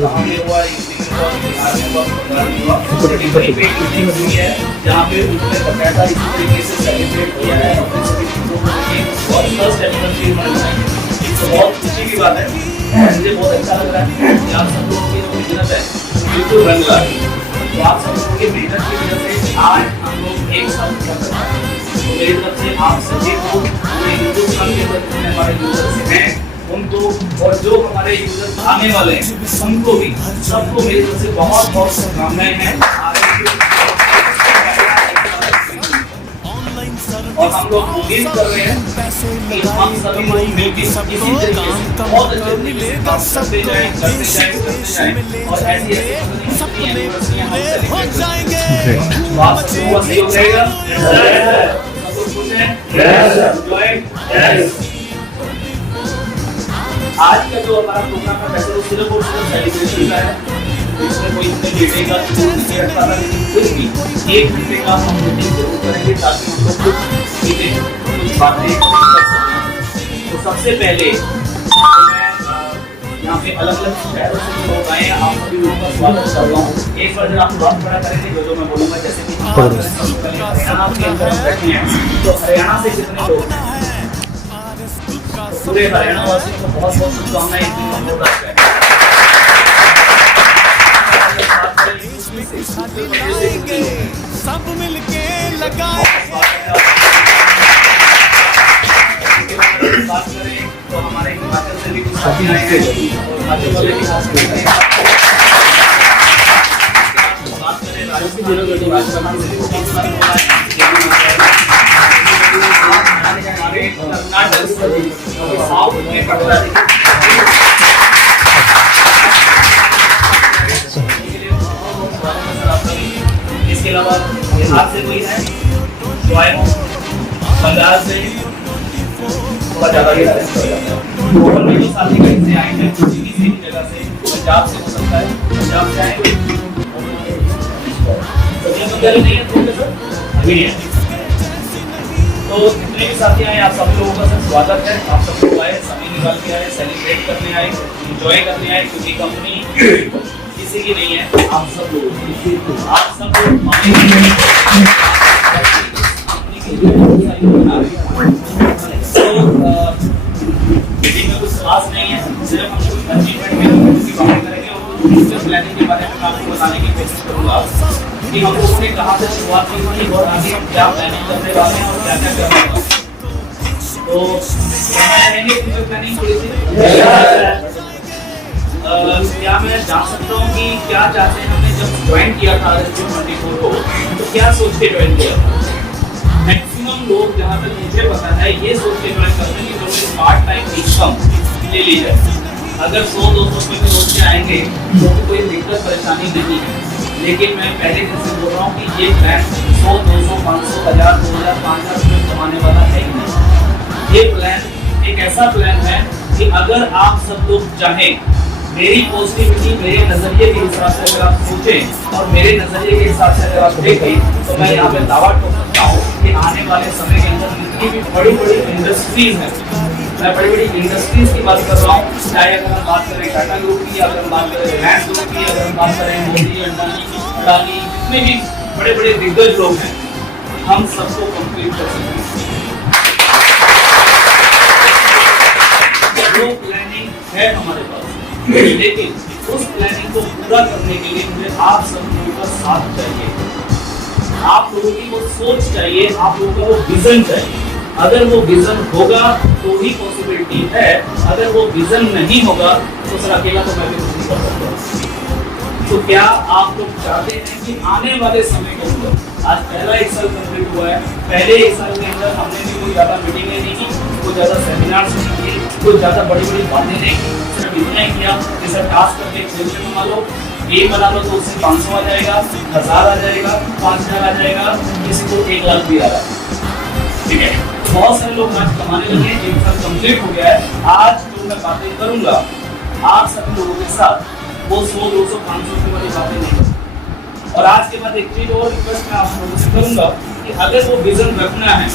कहाँ में हुआ, बिहार में हुआ, बंगाल में हुआ, कहीं पे मीटिंग हुई है जहाँ पे उन्होंने बकायदा इस तरीके से सेलिब्रेट किया है अपने सभी चीज़ों को लेके और फर्स्ट एनिवर्सरी मनाई। तो बहुत खुशी की बात है, मुझे बहुत अच्छा लग रहा है कि आप सब लोगों की जो मेहनत है बिल्कुल रंग ला रही है। तो आप सब लोगों की मेहनत की वजह से आज हम लोग एक साथ कर सकते हैं। तो मेरी तरफ से आप सभी को पूरे हिंदुस्तान के अंदर जितने हमारे यूजर्स हैं उनको और जो हमारे यूजर्स आने वाले हैं उनको भी सबको मेरी तरफ से बहुत बहुत शुभकामनाएं हैं। और हम लोग उम्मीद कर रहे हैं कि हम सभी लोग मिलकर इसी तरीके से बहुत अच्छे तरीके से करते जाएं और ऐसी यूनिवर्सिटियां हम सेलिब्रेट करेंगे। बात सबको सही हो जाएगा। सब लोग खुश हैं? आज का जो हमारा प्रोग्राम है वैसे तो सिर्फ और सिर्फ सेलिब्रेशन का है, इसमें कोई इतने डेटे का नहीं रखता था, फिर भी 1 घंटे का हम मीटिंग जरूर करेंगे ताकि हम लोग कुछ चीजें कुछ बातें कर सकें। तो सबसे पहले मैं यहाँ पे अलग अलग शहरों से जो लोग आए हैं आप सभी लोगों का स्वागत कर रहा हूँ। एक बार जरा आप बात बड़ा करेंगे जो मैं बोलूँगा, जैसे कि हरियाणा के अंदर बैठे हैं तो हरियाणा से कितने लोग हैं, पूरे हरियाणा वासियों को बहुत बहुत शुभकामनाएं। इस दिन का बहुत अच्छा है। सब मिलके लगाए बात करें तो हमारे हिमाचल से भी कुछ साथी आए हैं और हिमाचल वाले भी बात करें राजस्थान से भी बहुत सारे लोग आए हमारे कर्नाटक साउथ में पटना इसके अलावा बिहार से कोई है जो आए हो, बंगाल से थोड़ा ज़्यादा ही और भी जो साथी कहीं से आए हैं किसी भी जगह से, पंजाब से हो सकता है, पंजाब से आए नहीं है तो अभी नहीं है। तो जितने भी साथी आए आप सभी लोगों का सब स्वागत है। आप सब लोग आए, समय निकाल के आए, सेलिब्रेट करने आए, एंजॉय करने आए, क्योंकि कंपनी किसी की नहीं है, आप सब लोग मीटिंग में कुछ खास नहीं है, सिर्फ हम कुछ अचीवमेंट की बातें करेंगे और फ्यूचर प्लानिंग के बारे में आपको बताने की कोशिश करूँगा कि हम लोगों ने कहाँ से शुरुआत की थी और आगे हम क्या प्लानिंग करने वाले हैं और क्या क्या करने वाले हैं। तो रहेंगे फ्यूचर प्लानिंग थोड़ी सी क्या मैं जान सकता हूँ कि क्या चाहते हैं? हमने जब ज्वाइन किया था जून 24 को तो क्या सोच के ज्वाइन किया था? मैक्सिमम लोग जहाँ तक मुझे पता है ये सोच के ज्वाइन करते हैं कि जो पार्ट टाइम इनकम ले ली जाए। अगर 100-200 रुपये में रोज के आएंगे तो कोई दिक्कत परेशानी नहीं है, लेकिन मैं पहले दिन से बोल रहा हूँ कि ये प्लान 100, 200, 500, 1000, 2000, 5000 रुपये कमाने वाला है ही नहीं। ये प्लान एक ऐसा प्लान है कि अगर आप सब लोग चाहें, मेरी पॉजिटिविटी मेरे नजरिए के हिसाब से अगर आप सोचें और मेरे नजरिए के हिसाब से अगर आप देखें तो मैं यहाँ पे दावा कर सकता हूँ कि आने वाले समय के अंदर जितनी भी बड़ी बड़ी इंडस्ट्रीज हैं, मैं बड़ी बड़ी इंडस्ट्रीज की बात कर रहा हूँ, चाहे अगर हम बात करें टाटा ग्रुप की, अगर हम बात करें रिलायंस ग्रुप की, अगर हम बात करें मोदी, अंबानी, अडानी, जितने भी बड़े बड़े दिग्गज लोग हैं, हम सबको कंप्लीट कर सकते हैं। वो प्लानिंग है हमारे पास, लेकिन उस प्लानिंग को पूरा करने के लिए मुझे आप सब लोगों का साथ चाहिए, आप लोगों की वो सोच चाहिए, आप लोगों का वो विजन चाहिए। अगर वो विजन होगा तो ही पॉसिबिलिटी है, अगर वो विजन नहीं होगा तो सर अकेला तो मैं भी नहीं कर सकता। तो क्या आप लोग चाहते हैं कि आने वाले समय के अंदर, आज पहला 1 साल कंप्लीट हुआ है, पहले 1 साल के अंदर हमने भी कोई ज़्यादा मीटिंगें नहीं की, कोई ज़्यादा सेमिनार्स नहीं किए, कोई ज़्यादा बड़ी बड़ी बातें नहीं की, सिर्फ इतना ही किया कि सर टास्क करके खेलने बना लो, गेम बना लो तो उससे 500 आ जाएगा, 1000 आ जाएगा, 5000 आ जाएगा, किसी को 1 लाख भी आ रहा है। ठीक है, बहुत सारे लोग आज कमाने लगे, 1 साल कंप्लीट हो गया है। आज जो मैं बातें करूँगा आप सभी लोगों के साथ वो 100, 200, 500 रुपये वाली बातें नहीं करूँगा। और आज के बाद एक चीज और रिक्वेस्ट मैं आप लोगों से करूँगा कि अगर वो विजन रखना है,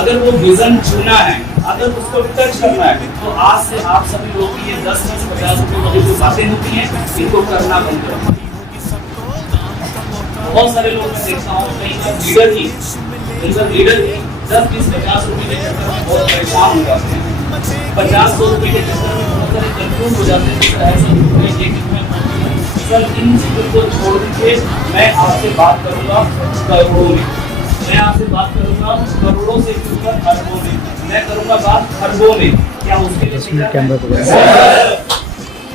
अगर वो विजन छूना है, अगर उसको टच करना है तो आज से आप सभी लोग की ये 10-50 रुपए वाली जो बातें होती हैं इनको करना बंद करो। बहुत सारे लोग मैं देखता हूँ कई बार लीडर ही 10-20-50 रुपए के चक्कर में बहुत परेशान हो जाते हैं। 50-100 रुपए के चक्कर में बहुत सारे कंफ्यूज हो जाते हैं। सर इन चीजों को छोड़ दीजिए, मैं आपसे बात करूंगा करोड़ों में, मैं आपसे बात करूंगा करोड़ों से ऊपर अरबों में, मैं करूंगा बात अरबों में। क्या उसके लिए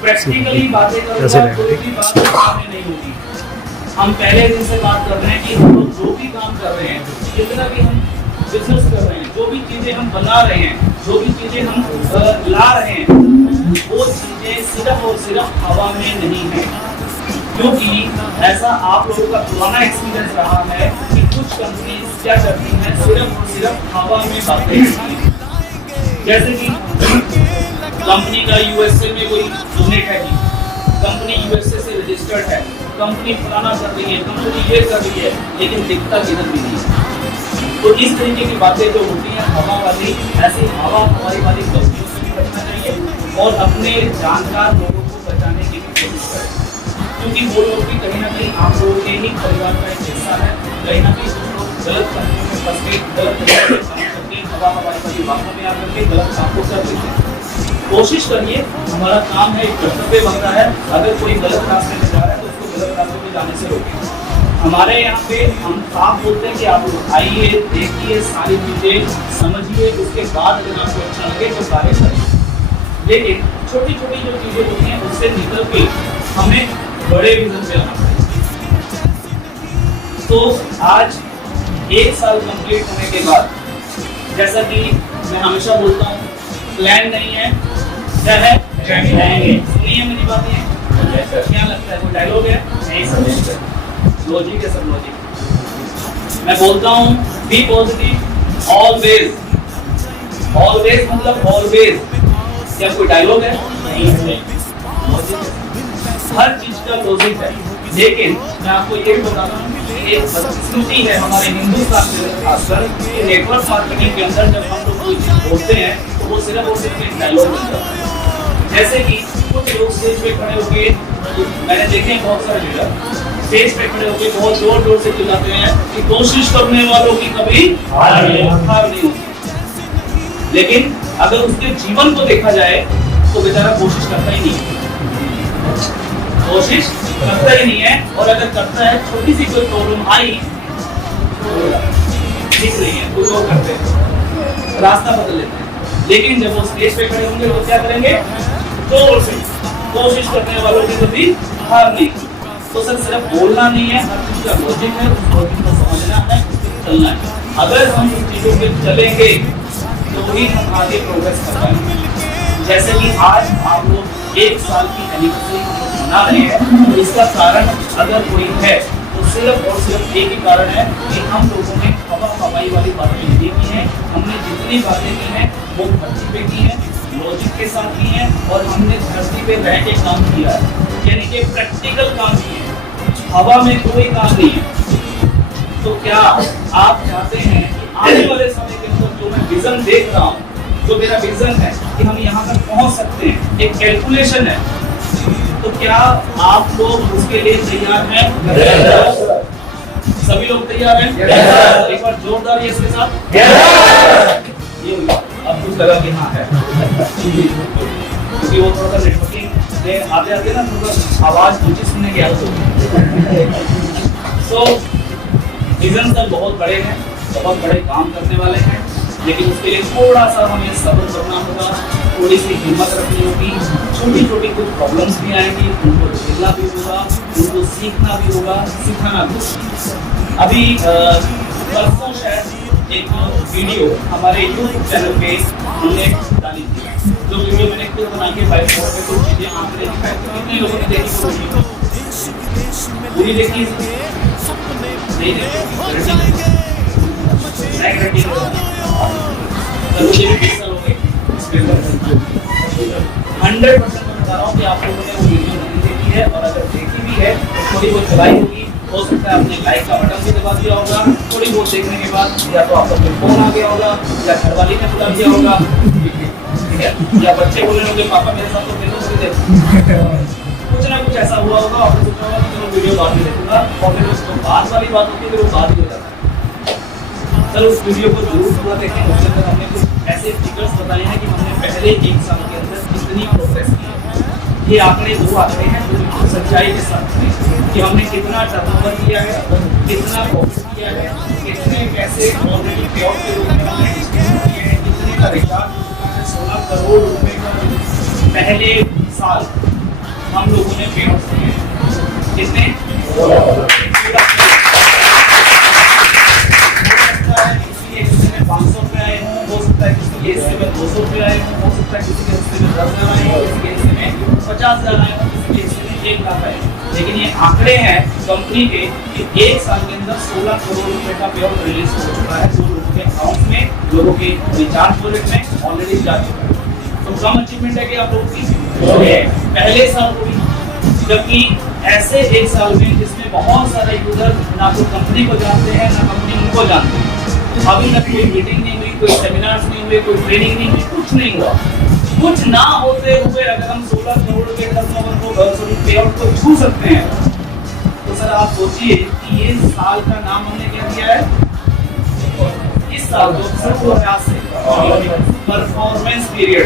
प्रैक्टिकली बातें करूंगा, कोई भी बात सामने नहीं होगी। हम पहले दिन से बात कर रहे हैं कि हम लोग जो भी काम कर रहे हैं, जितना भी हम बिजनेस कर रहे हैं, जो भी चीजें हम बना रहे हैं, जो भी चीजें हम ला रहे हैं, वो चीजें सिर्फ और सिर्फ हवा में नहीं है। क्योंकि ऐसा आप लोगों का पुराना एक्सपीरियंस रहा है कि कुछ कंपनी क्या करती हैं, सिर्फ और सिर्फ हवा में बातें करती हैं। जैसे कि कंपनी का यूएसए में कोई यूनिट है, कंपनी यूएसए से रजिस्टर्ड है, कंपनी फलाना कर रही है, कंपनी ये कर रही है, लेकिन दिखता किधर भी नहीं है। तो इस तरीके की बातें जो होती हैं हवा वाली, ऐसी हवाई वाली कंपनियों से भी बचना चाहिए और अपने जानकार लोगों को बचाने की भी कोशिश करें। क्योंकि वो लोग भी कहीं ना कहीं आप लोगों के ही परिवार का एक हिस्सा है। कहीं ना कहीं कुछ लोग गलत कंपनियों में फंस के गलत तरीके से काम करके हवाई वाली बातों में आकर के गलत काम को कर देते हैं। कोशिश करिए, हमारा काम है, एक कर्तव्य बनता है, अगर कोई गलत रास्ते में जा रहा है तो उसको गलत रास्ते में जाने से रोकें। हमारे यहाँ पे हम साफ बोलते हैं कि आप लोग आइए, देखिए, सारी चीजें समझिए, उसके बाद अगर आपको अच्छा लगे तो कार्य करें। लेकिन छोटी छोटी जो चीजें होती हैं उससे निकल के हमें बड़े विजन पे आना चाहिए। तो आज 1 साल कंप्लीट होने के बाद, जैसा कि मैं हमेशा बोलता हूँ, प्लान नहीं है, क्या है, सुनिए मेरी बातें। क्या लगता है कोई डायलॉग है? नहीं, समझ लॉजिक है, सब लॉजिक। मैं बोलता हूँ बी पॉजिटिव ऑलवेज, ऑलवेज मतलब ऑलवेज। क्या कोई डायलॉग है? नहीं, हर चीज का लॉजिक है। लेकिन मैं आपको ये भी बताता हूँ कि एक बदकिस्मती है हमारे हिंदुस्तान में, खासकर नेटवर्क मार्केटिंग के अंदर जब हम लोग कोई चीज बोलते हैं तो वो सिर्फ और सिर्फ एक डायलॉग बन जाता है। जैसे कि कुछ लोग स्टेज पे खड़े होके, मैंने देखे हैं बहुत सारे लीडर स्टेज पे खड़े होके बहुत जोर जोर से चिल्लाते हैं कि कोशिश करने वालों की कभी हार नहीं होती। लेकिन अगर उसके जीवन को देखा जाए तो बेचारा कोशिश करता ही नहीं है, कोशिश करता ही नहीं है। और अगर करता है, छोटी सी कोई प्रॉब्लम आई दिख रही है, कुछ लोग करते हैं, रास्ता बदल लेते हैं। लेकिन जब वो स्टेज पे खड़े होंगे तो क्या करेंगे? जोर से कोशिश करने वालों की कभी हार नहीं। तो सर सिर्फ बोलना नहीं है, हर चीज का लॉजिक है, उस लॉजिक को समझना है, चलना है। अगर हम इन चीजों पे चलेंगे तो ही हम आगे प्रोग्रेस कर पाएंगे। जैसे कि आज आप लोग 1 साल की एनिवर्सरी मना रहे हैं, तो इसका कारण अगर कोई है तो सिर्फ और सिर्फ एक ही कारण है कि हम लोगों ने हवाई वाली बातें नहीं की हैं। हमने जितनी बातें की हैं वो धरती पे की हैं, लॉजिक के साथ की हैं, और हमने धरती पे रह के काम किया है, यानी कि प्रैक्टिकल काम किए हैं। हवा में कोई काम नहीं है। तो क्या आप चाहते हैं कि आने वाले समय के अंदर जो मैं विजन देख रहा हूँ, जो मेरा विजन है कि हम यहाँ तक पहुँच सकते हैं, एक कैलकुलेशन है, तो क्या आप लोग उसके लिए तैयार हैं? सभी लोग तैयार हैं? एक बार जोरदार यस के साथ। ये अब कुछ लगा कि हाँ है, क्योंकि वो थोड़ा सा नेटवर्किंग आते आते ना थोड़ा आवाज ऊंची सुनने की आदत होती है। सो विजन सर बहुत बड़े हैं, बहुत बड़े काम करने वाले हैं, लेकिन उसके लिए थोड़ा सा हमें सब्र करना होगा, थोड़ी सी हिम्मत रखनी होगी। छोटी छोटी कुछ प्रॉब्लम्स भी आएंगी, उनको झेलना भी होगा, उनको सीखना भी होगा, सिखाना भी होगा। अभी परसों शायद एक वीडियो हमारे यूट्यूब चैनल पे हमने डाली थी, जो वीडियो मैंने खुद बना के फाइल पे कुछ चीजें आंकड़े दिखाए थे। कितने लोगों ने देखी वो वीडियो? पूरी देखी? नहीं देखी? मुझे भी 20 साल हो गए। 100% मैं बता रहा हूँ कि आप लोगों ने वो वीडियो नहीं देखी है, और अगर देखी भी है तो थोड़ी बहुत चलाई होगी। हो सकता है आपने लाइक का बटन भी दबा दिया होगा, थोड़ी बहुत देखने के बाद या तो आपका कोई फोन आ गया होगा या घर वाली ने बुला दिया होगा। ठीक है, या बच्चे बोले होंगे पापा मेरे साथ तो फेसबुक भी देखो, कुछ ना कुछ ऐसा हुआ होगा, आपने सोचा होगा कि चलो वीडियो बाद में देखूंगा, और फिर उसको बाद वाली बात होती है, फिर वो बाद ही हो जाता है। चलो उस वीडियो को जरूर पूरा देखें, उसके अंदर हमने कुछ ऐसे फिगर्स बताए हैं कि हमने पहले 1 साल के अंदर कितनी प्रोग्रेस की है। ये आंकड़े 2 आंकड़े हैं जो बिल्कुल सच्चाई के साथ हैं कि हमने कितना टर्नओवर किया है, कितना प्रॉफिट किया है, कितने पैसे ऑलरेडी पे आउट के रूप में हमने डिस्ट्रीब्यूट किए हैं, कितने का रिचार्ज 16 करोड़ रुपए का पहले साल हम लोगों ने पे आउट किए हैं। कितने? हो सकता है किसी के हिस्से में 200 रुपये आए, हो सकता है किसी के हिस्से में 10,000 आए, किसी के हिस्से में 50,000 आए, किसी के हिस्से में 1 लाख आए। लेकिन ये आंकड़े हैं कंपनी के कि 1 साल के अंदर 16 करोड़ रुपए का पे आउट रिलीज हो चुका है, जो लोगों के अकाउंट में, लोगों के रिचार्ज वॉलेट में ऑलरेडी जा चुका है। तो कम अचीवमेंट है कि आप लोगों की पहले साल को भी, जबकि ऐसे 1 साल में जिसमें बहुत सारे यूजर ना तो कंपनी को जानते हैं ना कंपनी उनको जानते हैं, अभी तक कोई मीटिंग नहीं हुई, कोई सेमिनार्स नहीं हुए, कोई ट्रेनिंग नहीं हुई, कुछ नहीं हुआ। कुछ ना होते हुए अगर हम 16 करोड़ के टर्नओवर को पे आउट को छू सकते हैं, तो सर आप सोचिए कि ये साल का नाम हमने क्या दिया है, इस साल को परफॉर्मेंस पीरियड।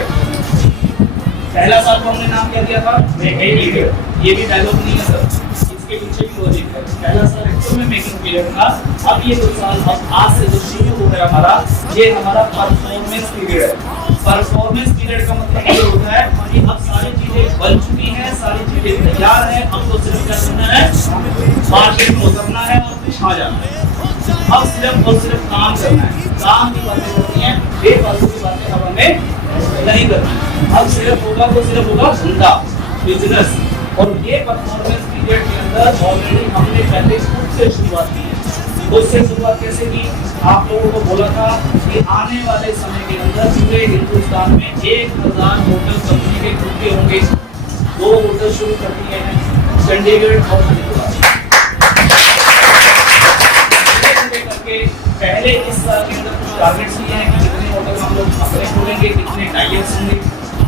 पहला साल को हमने नाम क्या दिया था, मेकिंग पीरियड। ये भी डायलॉग नहीं है सर, इसके पीछे भी लॉजिक है। पहला साल एक्चुअल में मेकिंग पीरियड था, अब ये 2 साल अब आज से जो शुरू हो गया हमारा, ये हमारा परफॉर्मेंस पीरियड है। परफॉर्मेंस पीरियड का मतलब ये होता है कि अब सारी चीजें बन चुकी हैं, सारी चीजें तैयार हैं, अब तो सिर्फ क्या करना है, मार्केट में उतरना है और छा जाना है। अब सिर्फ और सिर्फ काम करना है, काम की बातें करनी है, बेफालतू की बातें अब हमें नहीं करनी है। अब सिर्फ होगा तो सिर्फ होगा धंधा, बिजनेस। और ये परफॉर्मेंस पीरियड के अंदर ऑलरेडी हमने पहले खुद से शुरुआत की है। खुद से शुरुआत कैसे की? आप लोगों को बोला था कि आने वाले समय के अंदर पूरे हिंदुस्तान में 1000 होटल कंपनी के खुद के होंगे। 2 होटल शुरू कर दिए हैं, चंडीगढ़ और हरिद्वार। पहले इस साल के अंदर कुछ टारगेट्स लिए हैं कि कितने होटल हम लोग अपने खोलेंगे, कितने टाइल्स होंगे।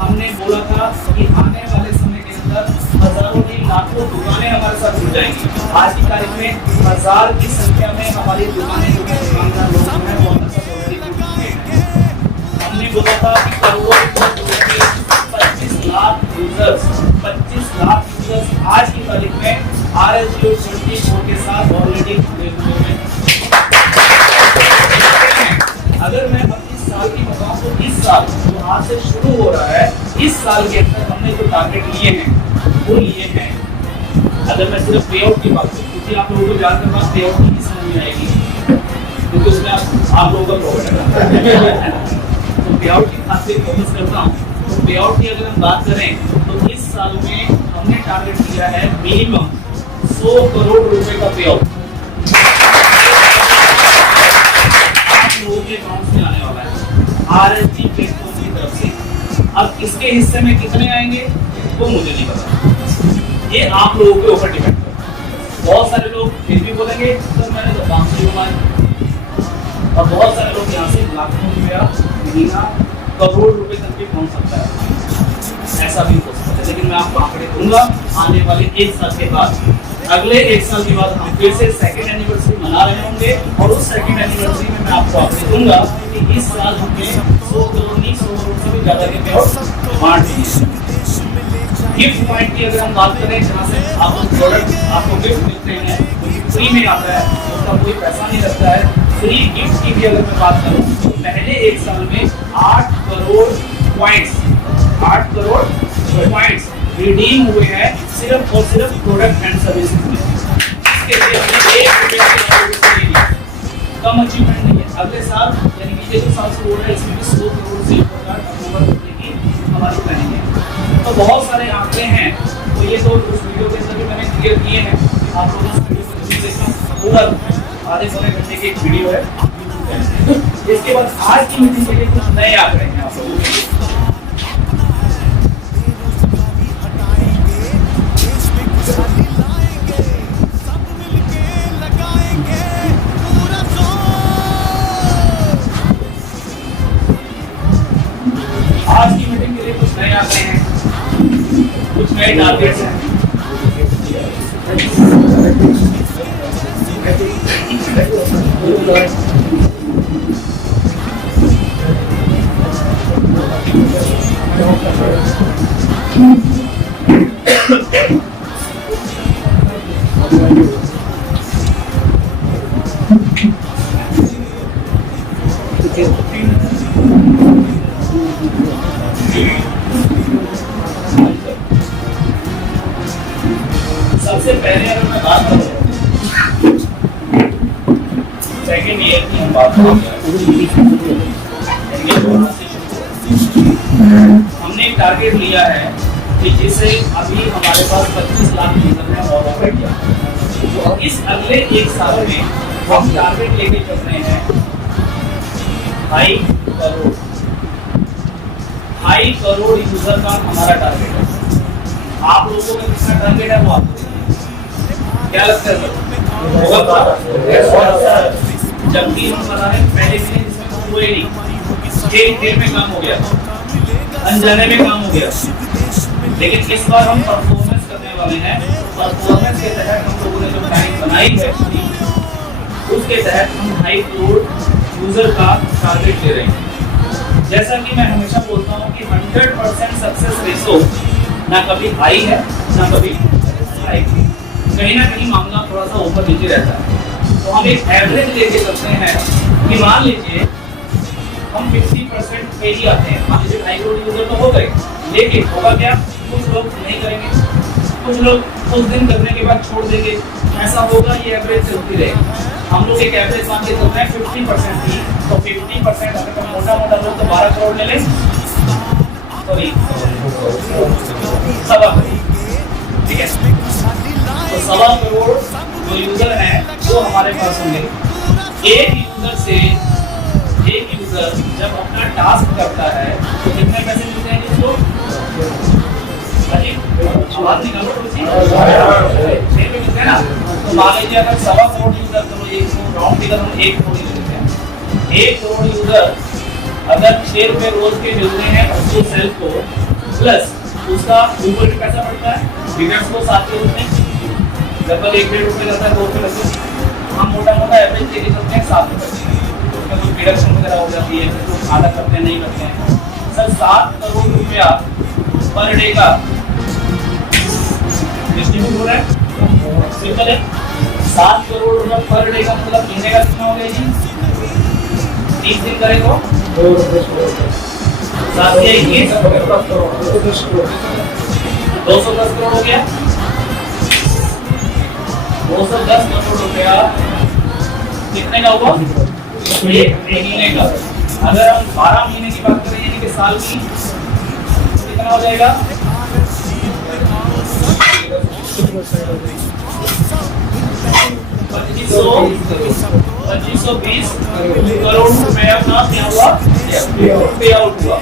हमने बोला था कि आने वाले समय के अंदर हजारों नहीं लाखों दुकानें हमारे साथ जुड़ जाएंगी। आज की तारीख में 1000 की संख्या में हमारी दुकानें जो है दुकानदार लोग हैं वो हमारे साथ ऑलरेडी जुड़ चुके हैं। हमने बोला था कि करोड़ों 25 लाख यूजर्स आज की तारीख में RSGO 24 के साथ ऑलरेडी जुड़े हुए हैं। अगर मैं अब इस साल की बताऊं तो इस साल जो आज से शुरू हो रहा है, इस साल के अंदर हमने जो टारगेट लिए हैं वो लिए हैं। अगर मैं सिर्फ पे आउट की बात करूं, क्योंकि आप लोगों को जानकर बात पे आउट की समझ में आएगी, क्योंकि उसमें आप लोगों का प्रॉफिट है। तो पे आउट की खास फोकस करता हूँ। तो पे आउट की अगर हम बात करें तो इस साल में हमने टारगेट किया है मिनिमम 100 करोड़ रुपए का पे आउट लोगों के अकाउंट में आने वाला है RSG प्लेटफॉर्म की तरफ से। अब इसके हिस्से में कितने आएंगे वो मुझे नहीं पता, ये आप लोगों के ऊपर डिपेंड करता है। बहुत सारे लोग फिर भी बोलेंगे तो मैंने तो 500 कमाए, और बहुत सारे लोग यहाँ से लाखों रुपया, महीना, करोड़ रुपए तक भी पहुंच सकता है, ऐसा भी हो सकता है। लेकिन मैं आपको आंकड़े दूंगा आने वाले 1 साल के बाद। अगले 1 साल के बाद हम फिर से सेकंड एनिवर्सरी मना रहे होंगे, और उस सेकंड एनिवर्सरी में मैं आपको आंकड़े दूंगा कि इस साल हमने 100 करोड़ नहीं 100 करोड़ से भी ज्यादा के पे आउट बांट दिए। गिफ्ट पॉइंट की अगर हम बात करें, जहाँ से आपको प्रोडक्ट आपको गिफ्ट मिलते हैं, फ्री में आता है, उसका कोई पैसा नहीं लगता है। फ्री गिफ्ट की भी अगर मैं बात करूँ तो पहले 1 साल में 8 करोड़ पॉइंट्स रिडीम हुए हैं सिर्फ और सिर्फ प्रोडक्ट एंड सर्विसेज में। इसके लिए हमने 1 रुपये नहीं दिया, कम अचीवमेंट नहीं है। अगले साल यानी कि ये जो साल से हो रहा है इसमें भी 100 करोड़ से ऊपर का टर्नओवर करने की हमारी प्लानिंग है। तो बहुत सारे आंकड़े हैं, तो ये तो उस वीडियो के अंदर भी मैंने क्लियर किए हैं। आप लोग उस वीडियो को जरूर देखना, पूरा आधे पौने घंटे की एक वीडियो है। इसके बाद आज की मीटिंग के लिए कुछ नए आंकड़े हैं आप लोगों के लिए। आज की आंकड़े हैं, कुछ नए टारगेट्स हैं। सबसे पहले अगर मैं बात करूं सेकेंड ईयर की हम बात हमने एक टारगेट लिया है कि जिसे अभी हमारे पास 25 लाख यूजर है और ऑफर किया, तो इस अगले एक साल में हम टारगेट लेके चल रहे हैं ढाई करोड़ यूजर का हमारा टारगेट है। आप लोगों का कितना टारगेट है वो आपको क्या लगता है सर? जबकि हम बता रहे हैं पहले से इसमें हुए नहीं, एक देर में काम हो गया, अनजाने में काम हो गया, लेकिन इस बार हम परफॉर्मेंस करने वाले हैं। परफॉर्मेंस के तहत हम लोगों ने जो प्लानिंग बनाई है उसके तहत हम 2.5 करोड़ यूजर का टारगेट ले रहे हैं। जैसा कि मैं हमेशा बोलता हूँ कि 100% सक्सेस रेशो ना कभी हाई है ना कभी हाई, कहीं ना कहीं मामला थोड़ा सा ऊपर नीचे रहता है। तो हम एक एवरेज लेके चलते हैं कि मान लीजिए हम 50% पे ही आते हैं, मान लीजिए 2.5 करोड़ यूजर तो हो गए, लेकिन होगा क्या, कुछ लोग नहीं करेंगे, कुछ लोग कुछ दिन करने के बाद छोड़ देंगे, ऐसा होगा, ये एवरेज चलती रहेगी। हम लोग एक एवरेज मान के चलते हैं 50% ही, तो 50% अगर हम मोटा मोटा लोग तो 12 करोड़ ले लें, सॉरी सवा करोड़, ठीक है, तो 1.25 करोड़ जो यूजर हैं वो हमारे पास होंगे। एक यूजर जब अपना टास्क करता है तो कितने पैसे मिलते हैं इसको? आवाज निकालो थोड़ी मिलते हैं ना। तो मान लीजिए अगर 1.25 करोड़ यूजर, तो एक राउंड फिगर हम 1 करोड़ लेते हैं। 1 करोड़ यूजर अगर 6 रुपए रोज के मिलते हैं उसको सेल्फ को, प्लस उसका ऊपर भी पैसा बढ़ता है, बिगर्स को 7 के रूप में लगभग 1-1.5 रुपए करता है, 2 रुपए लगते हैं। हम मोटा मोटा एवरेज लेके चलते हैं 7 रुपए, उसमें कुछ डिडक्शन वगैरह हो जाती है, फिर लोग आधा करते हैं नहीं करते हैं। सर 7 करोड़ रुपया पर डे का डिस्ट्रीब्यूट हो रहा है, सिंपल है। 7 करोड़ रुपया पर डे का मतलब महीने का कितना हो गया जी? 30 दिन करे तो 7 से 21 210 करोड़ हो गया। 210 करोड़ रुपया कितने का हुआ? एक महीने का। अगर हम 12 महीने की बात करें यानी कि साल की, कितना हो जाएगा? 2520 करोड़ रुपया का क्या हुआ? पे आउट हुआ।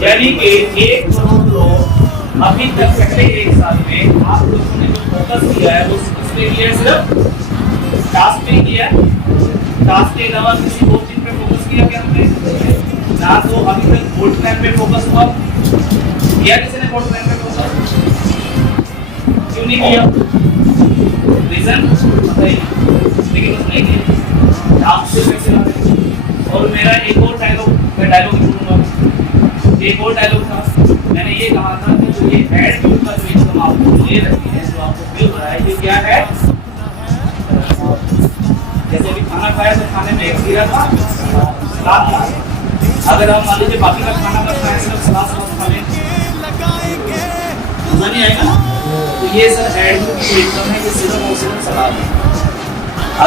यानी कि 1 करोड़ लोग अभी तक पहले एक साल में आप लोगों ने जो फोकस किया है वो किसपे किया है? सिर्फ टास्क पे किया है। टास्क के अलावा किसी और चीज पे फोकस किया क्या हमने? ना तो अभी तक वोट प्लान पे फोकस हुआ, किया किसी ने वोट प्लान पे फोकस? क्यों नहीं किया? रीजन बताइए। लेकिन उसने किया, टास्क से पैसे ला रहे। और मेरा एक और डायलॉग, मैं डायलॉग ही बोलूंगा, एक और डायलॉग था, मैंने ये कहा था कि जो ये एड का जो इनकम आपको ले रही है, जो आपको मिल रहा है, ये क्या है? जैसे अभी खाना खाया तो खाने में एक जीरा था, सलाद था। अगर हम मान लीजिए बाकी का खाना का खाएं, सिर्फ सलाद खा लें, मजा नहीं आएगा ना। तो ये सर एड की इनकम है, ये सिर्फ और सिर्फ सलाद है।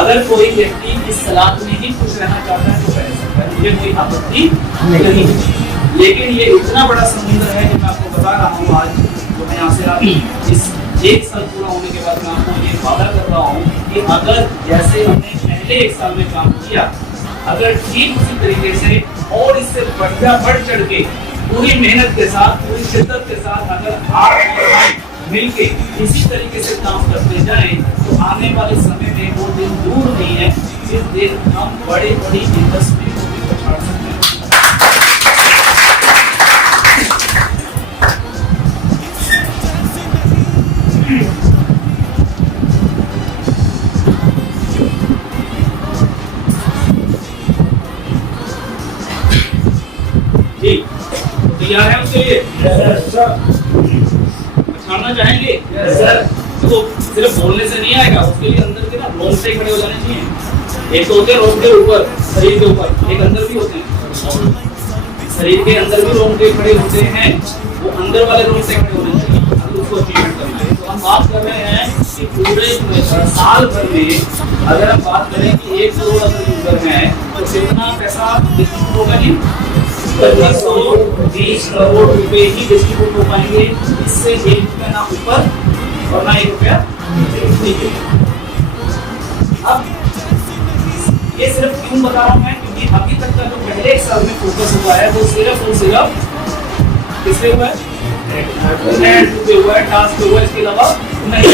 अगर कोई व्यक्ति इस सलाद में ही खुश रहना चाहता है तो कह सकता है, मुझे कोई आपत्ति नहीं है। लेकिन ये इतना बड़ा समुद्र है कि मैं आपको बता रहा हूँ आज, जो मैं यहाँ से इस 1 साल पूरा होने के बाद मैं आपको ये वादा कर रहा हूँ कि अगर जैसे हमने पहले 1 साल में काम किया, अगर ठीक उसी तरीके से और इससे बढ़ चढ़ के पूरी मेहनत के साथ, पूरी शिद्दत के साथ अगर आप मिलके इसी तरीके से काम करते जाएं, तो आने वाले समय में वो दिन दूर नहीं है जिस दिन हम बड़ी इंडस्ट्री को भी पछाड़ सकते हैं। तैयार है उसके लिए? पछाड़ना चाहेंगे? तो सिर्फ बोलने से नहीं आएगा, उसके लिए अंदर के ना रोंगटे खड़े हो जाने चाहिए। एक तो होते हैं रोंगटे ऊपर शरीर के ऊपर, एक अंदर भी होते हैं, शरीर के अंदर भी रोंगटे खड़े होते हैं, वो अंदर वाले रोंगटे खड़े होने चाहिए, अगर उसको अचीवमेंट करना है। तो हम बात कर रहे हैं कि पूरे साल भर में अगर हम बात करें कि 1 करोड़ अगर यूजर हैं तो कितना पैसा डिस्ट्रीब्यूट होगा जी? 2520 करोड़ रुपए ही डिस्ट्रीब्यूट हो पाएंगे। इससे 1 रुपया ना ऊपर और ना 1 रुपया नीचे। अब ये सिर्फ क्यों बता रहा हूं मैं, क्योंकि अभी तक का जो पहले 1 साल में फोकस हुआ है वो सिर्फ और सिर्फ किससे हुआ है? नेट पे हुआ है, टास्क पे हुआ है, इसके अलावा नहीं।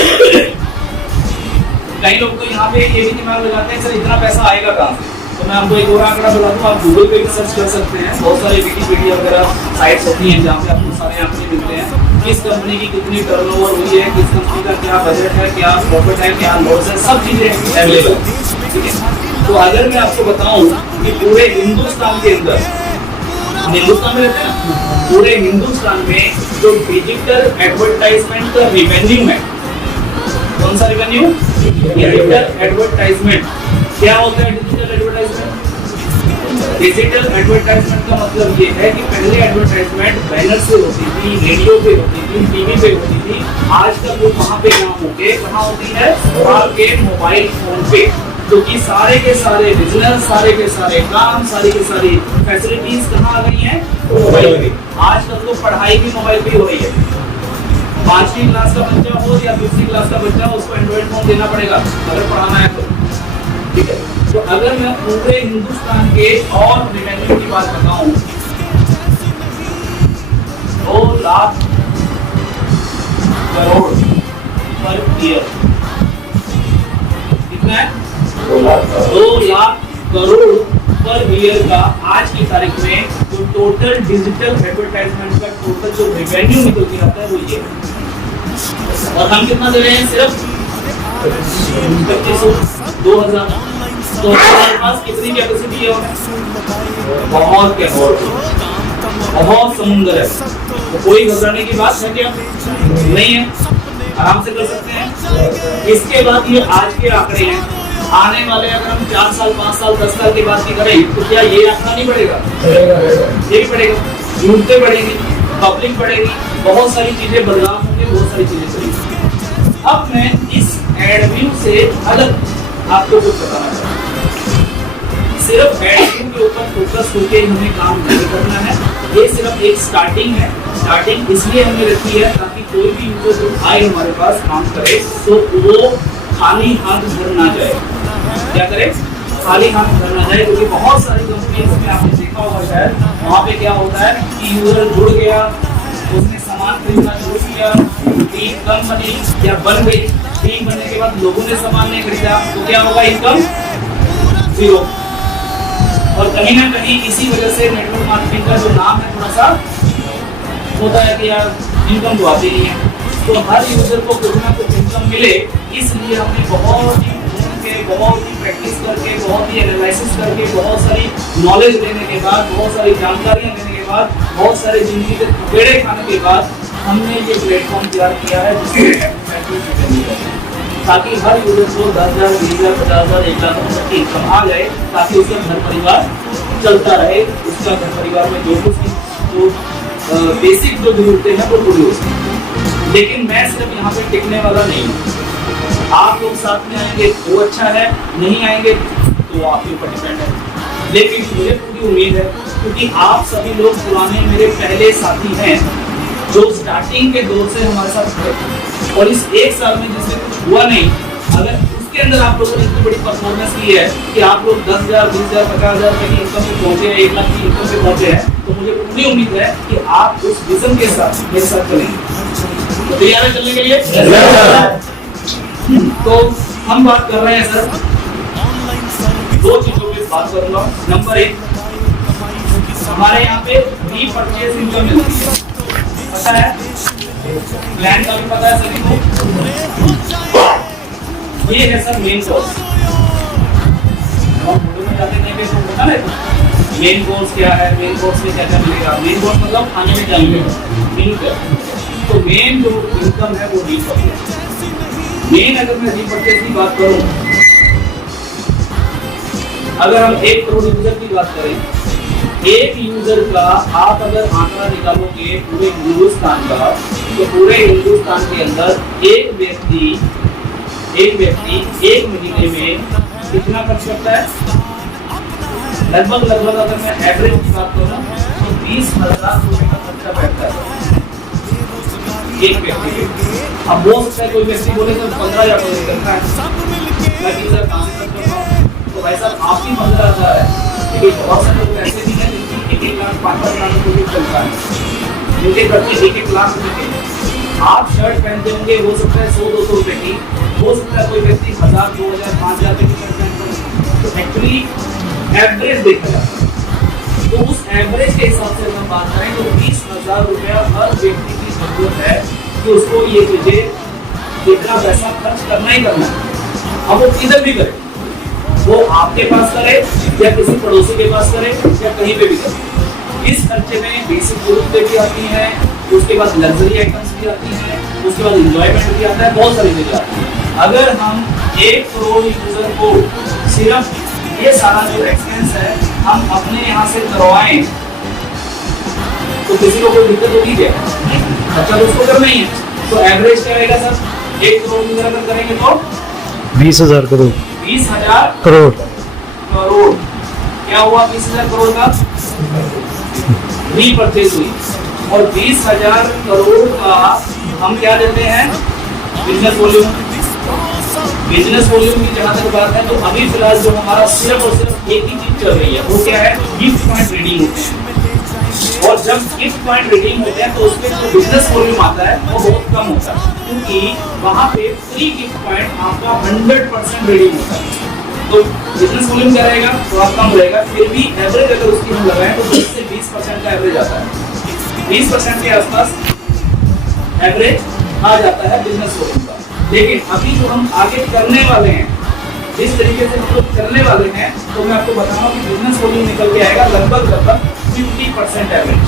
कई लोग तो यहाँ पे ये भी दिमाग लगाते हैं सर इतना पैसा आएगा कहाँ से? तो मैं आपको एक और आंकड़ा बता दूं, आप गूगल पे भी सर्च कर सकते हैं, बहुत सारे विकिपीडिया वगैरह साइट्स होती हैं जहाँ पे आपको सारे आंकड़े मिलते हैं। किस कंपनी की कितनी टर्नओवर हुई है, किस कंपनी का क्या बजट है, क्या प्रॉफिट है, क्या लॉस है, सब चीजें अवेलेबल है, ठीक है। तो अगर मैं आपको बताऊं कि पूरे हिंदुस्तान के अंदर, हिंदुस्तान में रहते हैं, पूरे हिंदुस्तान में जो डिजिटल एडवर्टाइजमेंट का रिवेन्यू है, कौन सा रिवेन्यू? Digital advertisement. क्या होता है डिजिटल एडवर्टाइजमेंट? डिजिटल एडवर्टाइजमेंट का मतलब ये है कि पहले एडवर्टाइजमेंट बैनर से होती थी, रेडियो पे होती थी, टीवी पे होती थी। आजकल वो कहाँ पे काम होके कहाँ होती है? आपके मोबाइल फोन पे। जो कि सारे के सारे बिजनेस, सारे के सारे काम, सारी की सारी फैसिलिटीज कहाँ आ गई हैं? तो मोबाइल पे। आजकल तो पढ़ाई भी मोबाइल पे हो रही है। 5वीं क्लास का बच्चा हो या 2री क्लास का बच्चा हो, उसको एंड्रॉइड फोन देना पड़ेगा अगर पढ़ाना है तो, ठीक है। तो अगर मैं पूरे हिंदुस्तान के और रिवेन्यू की बात बताऊं, 2 लाख करोड़ पर ईयर। कितना है? 2 लाख करोड़ पर ईयर का आज की तारीख में जो टोटल डिजिटल एडवर्टाइजमेंट का टोटल जो रेवेन्यू निकल के आता है वो ये है। और हम कितना दे रहे हैं? सिर्फ 2000। तो हमारे पास कितनी कैपेसिटी है? बहुत समुद्र है। तो कोई घबराने की बात है क्या? नहीं है, आराम से कर सकते हैं। इसके बाद ये आज के आंकड़े हैं, आने वाले अगर हम 4 साल 5 साल 10 साल की बात की करें तो क्या ये आंकड़ा नहीं बढ़ेगा? ये भी बढ़ेगा, यूनिटें बढ़ेगी, पब्लिक बढ़ेगी, बहुत सारी चीजें बदलाव होंगे, बहुत सारी चीजें करेंगी। अब मैं इस एडव्यू से अलग आपको कुछ बताना चाहता हूँ। सिर्फ एडव्यू के ऊपर फोकस होकर हमें काम नहीं करना है, ये सिर्फ एक स्टार्टिंग है। स्टार्टिंग इसलिए हमने रखी है ताकि कोई भी यूजर जो आए हमारे पास काम करे तो वो खाली हाथ घर ना जाए। क्या करे? खाली हाथ घर ना जाए, क्योंकि बहुत सारी कंपनियों में आपने देखा होगा शायद, वहाँ पे क्या होता है कि यूजर जुड़ गया, उसने सामान खरीदना शुरू किया, टीम कम बनी या बन गई, टीम बनने के बाद लोगों ने सामान नहीं खरीदा तो क्या होगा? इनकम 0। और कहीं ना कहीं इसी वजह से नेटवर्क मार्केटिंग का जो नाम है थोड़ा सा होता है कि यार इनकम तो आती नहीं है। तो हर यूजर को कुछ ना कुछ इनकम मिले, इसलिए हमने बहुत ही ढूंढ के, बहुत ही प्रैक्टिस करके, बहुत ही एनालिसिस करके, बहुत सारी नॉलेज लेने के बाद, बहुत सारी जानकारियां लेने के बाद, बहुत सारे जिंदगी के थपेड़े खाने के बाद हमने ये प्लेटफॉर्म तैयार किया है ताकि हर यूजर को 10,000, 20,000, 50,000, 1 लाख तक की इनकम आ जाए, ताकि उसका घर परिवार चलता रहे, उसका घर परिवार में जो कुछ जो बेसिक जो जरूरतें हैं वो पूरी हो सके। लेकिन मैं सिर्फ यहाँ पे टिकने वाला नहीं हूँ। आप लोग साथ में आएंगे तो अच्छा है, नहीं आएंगे तो आपके ऊपर डिपेंड है। लेकिन मुझे पूरी उम्मीद है, क्योंकि आप सभी लोग पुराने मेरे पहले साथी हैं जो स्टार्टिंग के दौर से हमारे साथ थे, और इस 1 साल में जिससे कुछ हुआ नहीं, अगर उसके अंदर आप लोगों ने इतनी बड़ी परफॉर्मेंस की है कि आप लोग 10,000, 20,000, 50,000 की इनकम पे पहुंचे हैं, 1 लाख की इनकम पे पहुंचे हैं, तो मुझे पूरी उम्मीद है कि आप उस विजन के साथ मेरे साथ चलेंगे। तो तैयार है चलने के लिए? तो हम बात कर रहे हैं सर 2 चीजों पे बात करूंगा। नंबर 1, हमारे यहाँ पे री-परचेज इनकम मिलती है, पता है? प्लान का भी पता है सभी को। ये है सर मेन कोर्स। हम में जाते नहीं पे होता है, मेन कोर्स क्या है, मेन कोर्स में क्या क्या मिलेगा। मेन कोर्स मतलब खाने में क्या मिलेगा, मेन क्या। तो मेन जो इनकम है वो रीपरचेज। मेन अगर मैं रीपरचेज की बात करूं, अगर हम 1 करोड़ यूजर की बात करें, एक यूजर का आप अगर आंकड़ा निकालोगे पूरे हिंदुस्तान का, तो पूरे हिंदुस्तान के अंदर एक व्यक्ति एक महीने में कितना खर्च करता है। लगभग अगर मैं एवरेज की बात करूं तो 20,000 रुपए का खर्चा बैठता है एक व्यक्ति पे। अब हो सकता है कोई व्यक्ति बोले तो 15,000 रुपए करता है, मैं सर काम करता हूँ तो भाई साहब आपकी 15,000 है, लेकिन बहुत सारे लोग ऐसे भी हैं जिनकी 1-1 लाख 5-5 लाख रुपए चलता है, जिनके खर्चे 1-1 लाख रुपए के। आप शर्ट पहनते होंगे, हो सकता है 100-200 रुपए की, हो सकता है कोई व्यक्ति 1,000, 2,000, 5,000 रुपए की शर्ट पहनता है। तो एक्चुअली एवरेज देखा जाता है, तो उस एवरेज के हिसाब से अगर हम बात करें तो 20,000 रुपया हर व्यक्ति की जरूरत है कि उसको ये चीजें इतना पैसा खर्च करना ही करना है। अब वो किधर भी करे, वो आपके पास करे या किसी पड़ोसी के पास करे या कहीं पे भी करे, इस खर्चे में बेसिक जरूरतें भी आती हैं, उसके बाद लग्जरी आइटम्स भी आती हैं, उसके बाद एंजॉयमेंट भी आता है, बहुत सारी चीजें आती हैं। अगर हम 1 करोड़ यूजर को सिर्फ ये सारा जो एक्सपेंस है हम अपने यहाँ से करवाएं तो किसी को कोई दिक्कत होगी क्या? अच्छा, तो उसको करना ही है। तो एवरेज क्या रहेगा सर, 1 करोड़ यूजर अगर करेंगे तो 20,000 करोड़ 20,000 करोड़ करोड़ क्या हुआ, 20,000 करोड़ का रीपरचेज हुई। और 20,000 करोड़ का हम क्या देते हैं, बिजनेस वॉल्यूम। बिजनेस वॉल्यूम की जहां तक बात है तो अभी फिलहाल जो हमारा सिर्फ और सिर्फ एक ही चीज चल रही है वो क्या है, गिफ्ट पॉइंट रिडीम होते हैं। और जब गिफ्ट पॉइंट रिडीम होते हैं तो उसमें जो बिजनेस वॉल्यूम आता है वो बहुत कम होता है, क्योंकि वहां पे फ्री गिफ्ट पॉइंट आपका 100% रिडीम होता है। तो बिजनेस वॉल्यूम क्या रहेगा, थोड़ा कम रहेगा, फिर भी एवरेज अगर उसकी हम लगाएं तो 10 से 20% का एवरेज आता है। 20% के आसपास एवरेज आ जाता है बिजनेस वॉल्यूम का। लेकिन अभी जो हम आगे करने वाले हैं, जिस तरीके से हम लोग करने वाले हैं, तो मैं आपको बताऊं कि बिजनेस वॉल्यूम निकल के आएगा लगभग 50% एवरेज।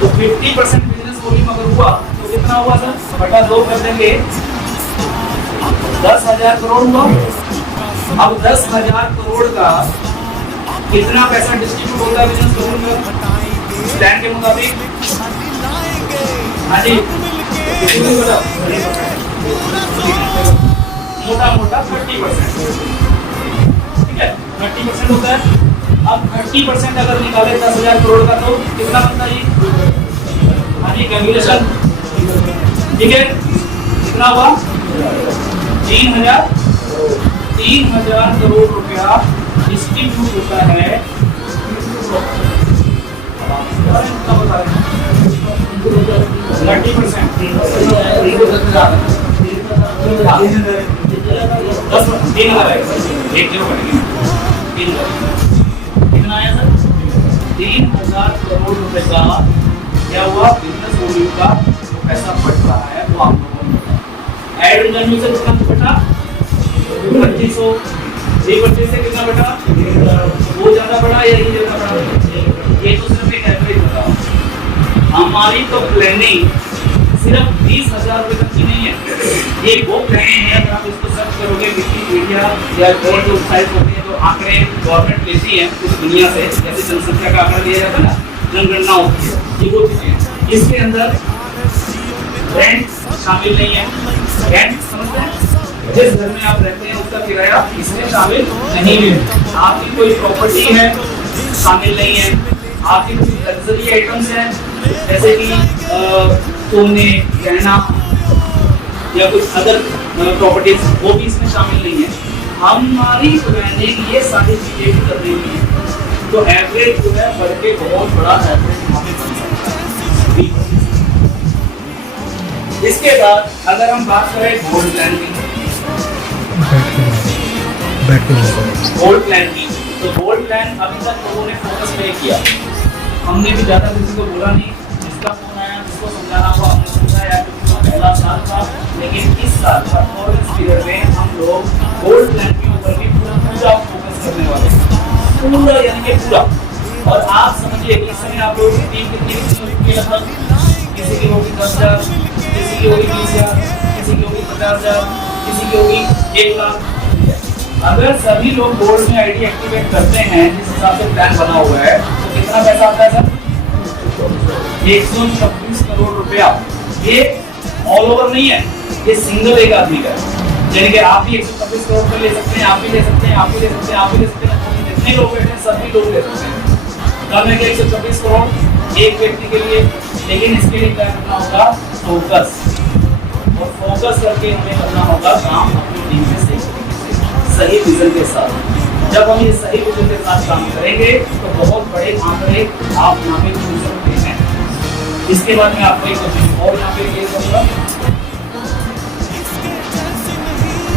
तो 50% बिजनेस वॉल्यूम अगर हुआ तो कितना हुआ सर, बटा 2 कर देंगे, 10,000 करोड़ हुआ। अब 10,000 करोड़ का कितना पैसा डिस्ट्रीब्यूट होता है बिजनेस वॉल्यूम का प्लान के मुताबिक? हाँ जी, मोटा 30%, ठीक है, 30% होता है। अब 30% अगर निकाले 10,000 करोड़ का तो कितना बनता है ये? हाँ जी, कैलकुलेशन, ठीक है, कितना हुआ, 3,000 करोड़ रुपया डिस्ट्रीब्यूट होता है। 3,000 करोड़ रुपए का क्या हुआ, बिजनेस वॉल्यूम का जो पैसा बढ़ रहा है वो आप लोगों को पता है। एड रेवेन्यू से कितना बटा, 2500, 25 से कितना बटा, वो ज्यादा बड़ा या ये ज्यादा बड़ा? ये तो सिर्फ एक एवरेज बता। हमारी तो प्लानिंग सिर्फ 20,000 रुपए तक की नहीं है, ये वो प्लानिंग है। अगर आप इसको सर्च करोगे विकिपीडिया या और जो साइट होती है, जो आंकड़े गवर्नमेंट लेती है उस दुनिया से, जैसे जनसंख्या का आंकड़ा दिया जाता है ना, जनगणना होती है, ये वो चीजें, इसके अंदर रेंट शामिल नहीं है। रेंट समझते हैं, जिस घर में आप रहते हैं उसका किराया इसमें शामिल नहीं है। आपकी कोई प्रॉपर्टी है शामिल नहीं है, आपकी कुछ लग्जरी आइटम्स हैं जैसे कि सोने, गहना या कुछ अदर प्रॉपर्टीज, वो भी इसमें शामिल नहीं है। हमारी प्लानिंग ये सारी चीजें भी कर रही है, तो एवरेज जो है बढ़ के बहुत बड़ा एवरेज हमें बन सकता है। इसके बाद अगर हम बात करें गोल्ड प्लान की, गोल्ड प्लान की, तो गोल्ड प्लान अभी तक लोगों ने फोकस नहीं किया। हमने भी ज़्यादा किसी को बोला नहीं, जिसका फोन आया जिसको समझाना हुआ हमने समझाया, क्योंकि वो पहला साल था। लेकिन इस साल परफॉर्मेंस पीरियड में हम लोग गोल्ड प्लान के ऊपर भी पूरा फोकस करने वाले हैं। पूरा यानी कि पूरा। और आप समझिए कि इस समय आप लोगों की टीम कितनी होगी, लगभग किसी की होगी 10,000, किसी की होगी 20,000, किसी की होगी 50,000, किसी की होगी 1 लाख। अगर सभी लोग बोर्ड में आईडी एक्टिवेट करते हैं जिस हिसाब से प्लान बना हुआ है तो कितना पैसा आता है सर? 126 करोड़ रुपया। ये ऑल ओवर नहीं है, ये सिंगल एक आदमी का है। यानी कि आप भी 126 करोड़ रुपए ले सकते हैं, आप भी ले सकते हैं, आप भी ले सकते हैं, आप भी ले सकते हैं, जितने लोग बैठे हैं सभी लोग ले सकते हैं। कम है कि 126 करोड़ एक व्यक्ति के लिए, लेकिन इसके लिए क्या करना होगा? फोकस। और फोकस करके हमें करना होगा काम अपनी टीम में सही विजन के साथ। जब हम ये सही विजन के साथ काम करेंगे तो बहुत बड़े आंकड़े आप यहाँ पे छू सकते हैं। इसके बाद में आपको एक और यहाँ पे क्लियर करूंगा।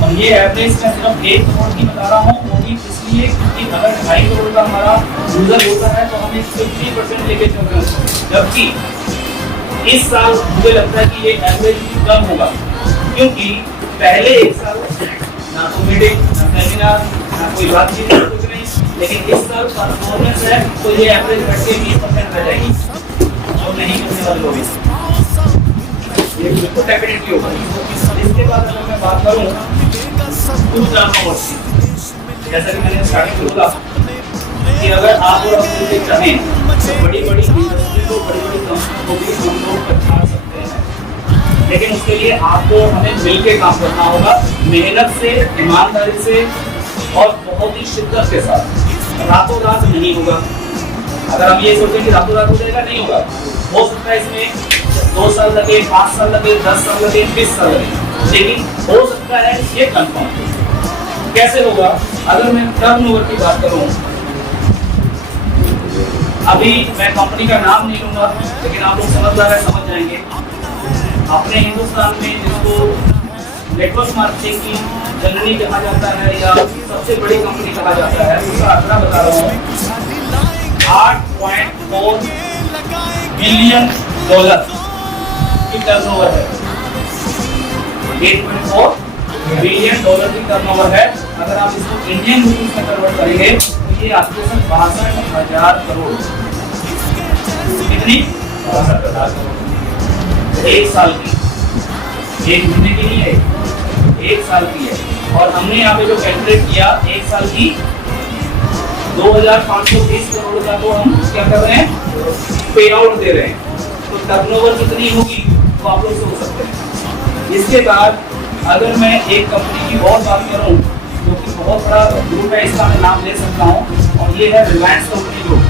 और ये एवरेज मैं सिर्फ 1 करोड़ की बता रहा हूँ, वो भी इसलिए क्योंकि अगर 2.5 करोड़ का हमारा यूजर होता है तो हमें 50% लेके चल रहे हैं, जबकि इस साल मुझे लगता है कि ये एवरेज कम होगा, क्योंकि पहले 1 साल ना तो मीटिंग, ना सेमिनार, ना कोई बातचीत, कुछ नहीं, लेकिन इस साल परफॉर्मेंस है तो ये एवरेज बढ़ के 20% रह जाएगी। जो नहीं करने वाले लोग ये बिल्कुल डेफिनेटली होगा। इसके बाद अगर मैं बात करूं कुछ टर्नओवर की, जैसा कि मैंने स्टार्टिंग में बोला कि अगर आप और अपने चाहें तो बड़ी-बड़ी इंडस्ट्री को, बड़ी-बड़ी कंपनी को भी हम लोग पहचान सकते हैं, लेकिन उसके लिए आपको हमें मिलकर काम करना होगा, मेहनत से, ईमानदारी से और बहुत ही शिद्दत के साथ। रातों रात नहीं होगा। अगर हम ये सोचें कि रातों रात हो जाएगा, नहीं होगा। हो सकता है इसमें 2 साल लगे, 5 साल लगे, 10 साल लगे, 20 साल लगे, लेकिन हो सकता है ये कंफर्म। कैसे होगा? अगर मैं टर्नओवर की बात करूं, अभी मैं कंपनी का नाम नहीं लूंगा, लेकिन आप लोग समझदार है, समझ जाएंगे। अपने हिंदुस्तान में जिसको नेटवर्क मार्केटिंग की जननी कहा जाता है या सबसे बड़ी कंपनी कहा जाता है, उसका आंकड़ा बता रहा हूँ, $8.4 बिलियन की टर्नओवर है। $8.4 बिलियन की टर्नओवर है। अगर आप इसको इंडियन रुपीस में कन्वर्ट करेंगे तो ये आपके साथ 62,000 करोड़। कितनी? 62,000 करोड़ एक साल की, एक महीने की नहीं है, 1 साल की है। और हमने यहाँ पे जो कैलकुलेट किया 1 साल की 2,520 करोड़ का तो हम क्या कर रहे हैं? पे आउट दे रहे हैं। तो टर्नओवर कितनी होगी तो आप लोग सोच सकते हैं। इसके बाद अगर मैं एक कंपनी की और बात करूं जो कि बहुत बड़ा ग्रुप है, इसका मैं नाम ले सकता हूं, और ये है Reliance company group.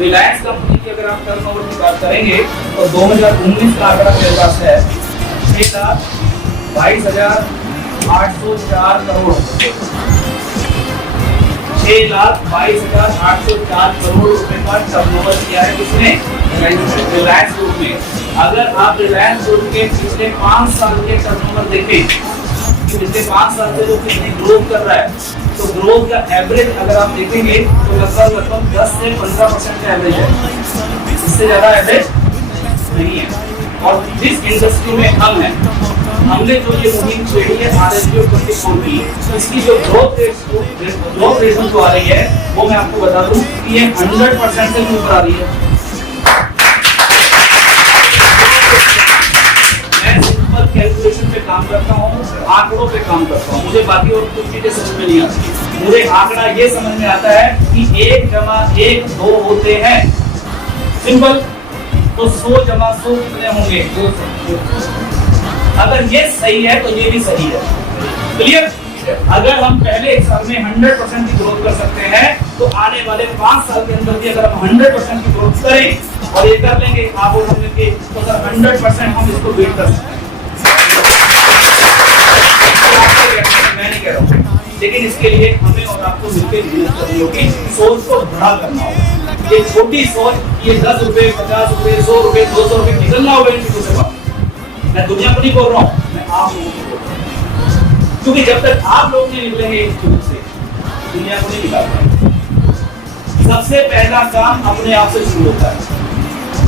Reliance company की अगर आप टर्नओवर की बात करेंगे तो 2019 का आंकड़ा मेरे पास है 6,22,804 करोड़। 6,22,804 करोड़ रुपए का टर्नओवर किया है किसने? रिलायंस ग्रुप ने। अगर आप रिलायंस ग्रुप के पिछले 5 साल के टर्नओवर देखें, पिछले 5 साल से जो कितनी ग्रोथ कर रहा है, तो ग्रोथ का एवरेज अगर आप देखेंगे तो लगभग 10 से 15% का एवरेज है, इससे ज्यादा एवरेज नहीं है। और जिस इंडस्ट्री में हम हैं, हमने जो ये मुहिम छेड़ी है RSPO 24 की, इसकी जो ग्रोथ रेट जो आ रही है वो मैं आपको बता दूं कि ये 100% से ऊपर आ रही है। मैं सिंपल कैलकुलेशन पे काम करता हूँ, आंकड़ों पे काम करता हूँ, मुझे बाकी और कुछ चीजें समझ में नहीं आती। मुझे आंकड़ा ये समझ में आता है कि 1 + 1 2 होते हैं, सिंपल। तो 100 + 100 कितने होंगे? 200। अगर ये सही है तो ये भी सही है। क्लियर? अगर हम पहले 1 साल में 100% की ग्रोथ कर सकते हैं तो आने वाले 5 साल के अंदर भी अगर हम 100% की ग्रोथ करें और ये कर लेंगे आप और हम मिलके, तो सर 100% हम इसको बीट कर सकते हैं। मैं नहीं कह रहा हूँ, लेकिन इसके लिए हमें और आपको मिलकर मेहनत करनी होगी, सोच को बड़ा करना होगा। ये छोटी सोच, ये 10 रुपए, 50 रुपए, 100 रुपए, 200 रुपए निकलना होगा इन चीजों से बाहर। मैं दुनिया को नहीं बोल रहा हूँ, मैं आप लोगों को बोल रहा हूँ, क्योंकि जब तक आप लोग नहीं निकलेंगे इस चीज से, दुनिया को नहीं निकाल पाएंगे। सबसे पहला काम अपने आप से शुरू होता है।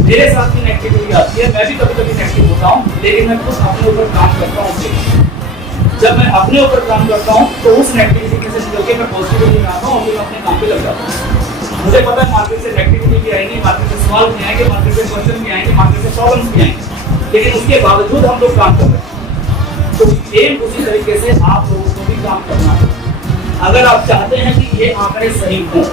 मेरे साथ की नेगेटिविटी आती है, मैं भी कभी कभी नेगेटिव होता हूँ, लेकिन मैं खुद अपने ऊपर काम करता हूँ। जब मैं अपने ऊपर काम करता हूँ तो उस नेगेटिविटी से करके मैं पॉजिटिव आता हूँ और फिर अपने काम पे लग जाता हूँ। मुझे पता है मार्केट से नेगेटिविटी भी आएंगी, मार्केट से सवाल भी आएंगे, मार्केट से क्वेश्चन भी आएंगे, मार्केट से प्रॉब्लम्स भी आएंगे, लेकिन उसके बावजूद हम लोग काम कर रहे हैं। तो सेम उसी तरीके से आप लोगों को भी काम करना है। अगर आप चाहते हैं कि ये आंकड़े सही हों,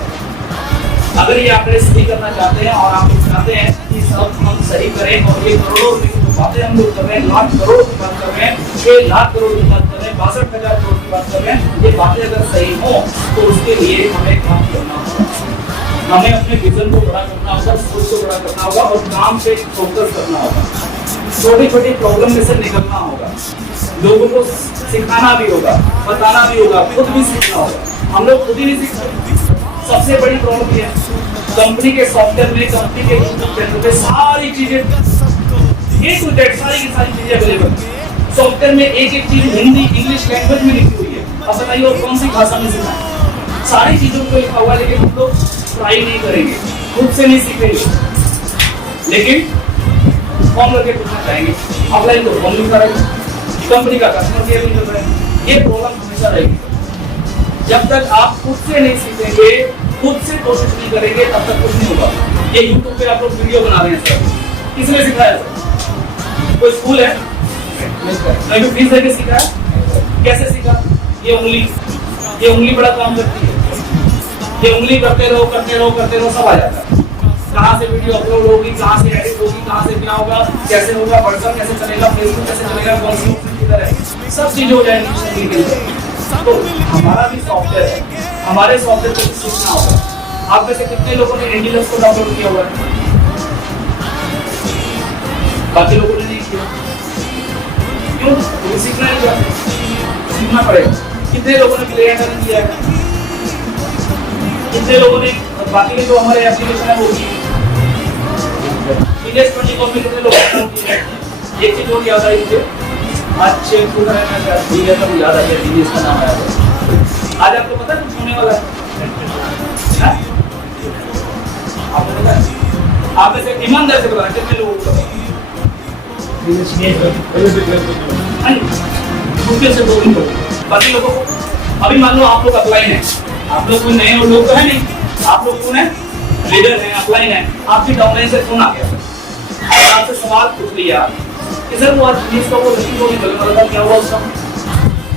अगर ये आंकड़े सही करना चाहते हैं और आप चाहते हैं कि सब हम सही करें और ये करोड़ों रुपए की बातें हम लोग कर रहे हैं, लाख करोड़ की बात कर रहे हैं, 6 लाख करोड़ की बात कर रहे हैं, 62,000 करोड़ की बात कर रहे हैं, ये बातें अगर सही हो तो उसके लिए हमें काम करना होगा। हमें अपने विजन को बड़ा करना होगा, सोच को बड़ा करना होगा और काम पे फोकस करना होगा। छोटी छोटी प्रॉब्लम में से निकलना होगा, लोगों को सिखाना भी होगा, बताना भी होगा, खुद भी सीखना होगा। हम लोग खुद ही नहीं सीख सकते। सबसे बड़ी प्रॉब्लम ये है कंपनी के सॉफ्टवेयर में, कंपनी के यूट्यूब चैनल पे सारी चीजें A to Z सारी की सारी चीजें अवेलेबल है। सॉफ्टवेयर में एक एक चीज हिंदी इंग्लिश लैंग्वेज में लिखी हुई है। अब बताइए और कौन सी भाषा में सिखाएं? सारी चीजों को लिखा हुआ है, लेकिन हम लोग ट्राई नहीं करेंगे, खुद से नहीं सीखेंगे, लेकिन फॉर्म करके पूछना चाहेंगे। ऑफलाइन तो फॉर्म नहीं करेंगे, कंपनी का कस्टमर केयर नहीं कर रहे हैं। ये प्रॉब्लम हमेशा रहेगी। जब तक आप खुद से नहीं सीखेंगे, खुद से कोशिश नहीं करेंगे, तब तक कुछ नहीं होगा। ये यूट्यूब पे आप लोग वीडियो बना रहे हैं सर, किसने सिखाया सर? कोई स्कूल है? मैं भी फीस देके सीखा है। कैसे सीखा? ये उंगली बड़ा काम करती है। ये उंगली करते रहो करते रहो करते रहो, सब आ जाता है। कहाँ से वीडियो अपलोड होगी, कहाँ से एडिट होगी, कहाँ से क्या होगा, कैसे होगा, व्हाट्सएप कैसे चलेगा, फेसबुक कैसे चलेगा, कौन सी ऑप्शन किधर है, सब चीज हो जाएगी। तो हमारा भी सॉफ्टवेयर है, हमारे सॉफ्टवेयर को सीखना होगा। आप में से कितने लोगों ने एंजिलस को डाउनलोड किया हुआ है? बाकी लोगों ने नहीं किया। क्यों? तो सीखना नहीं चाहते, सीखना पड़ेगा। कितने लोगों ने प्ले एंड किया है? कितने लोगों ने बाकी जो हमारे एप्लीकेशन है वो की? विदेश में कितने लोग किया है? एक चीज और याद आई मुझे, अच्छे पूरा है ना, ठीक है, तब याद आ गया, दीदी इसका नाम आया। आज आपको पता है कुछ होने वाला है? आपको पता है? आप में से ईमानदार से बताना कितने लोगों को? मुश्किल से 2 दिन लोग, बाकी लोगों को। अभी मान लो आप लोग अपलाइन है, आप लोग कोई नए लोग तो है नहीं, आप लोग कौन है? लीडर है, अपलाइन है। आपकी डाउनलाइन से फोन आ गया, आपसे सवाल पूछ लिया कि सर वो आज पुलिस का वो लड़की को निकलने वाला था, क्या हुआ उसका?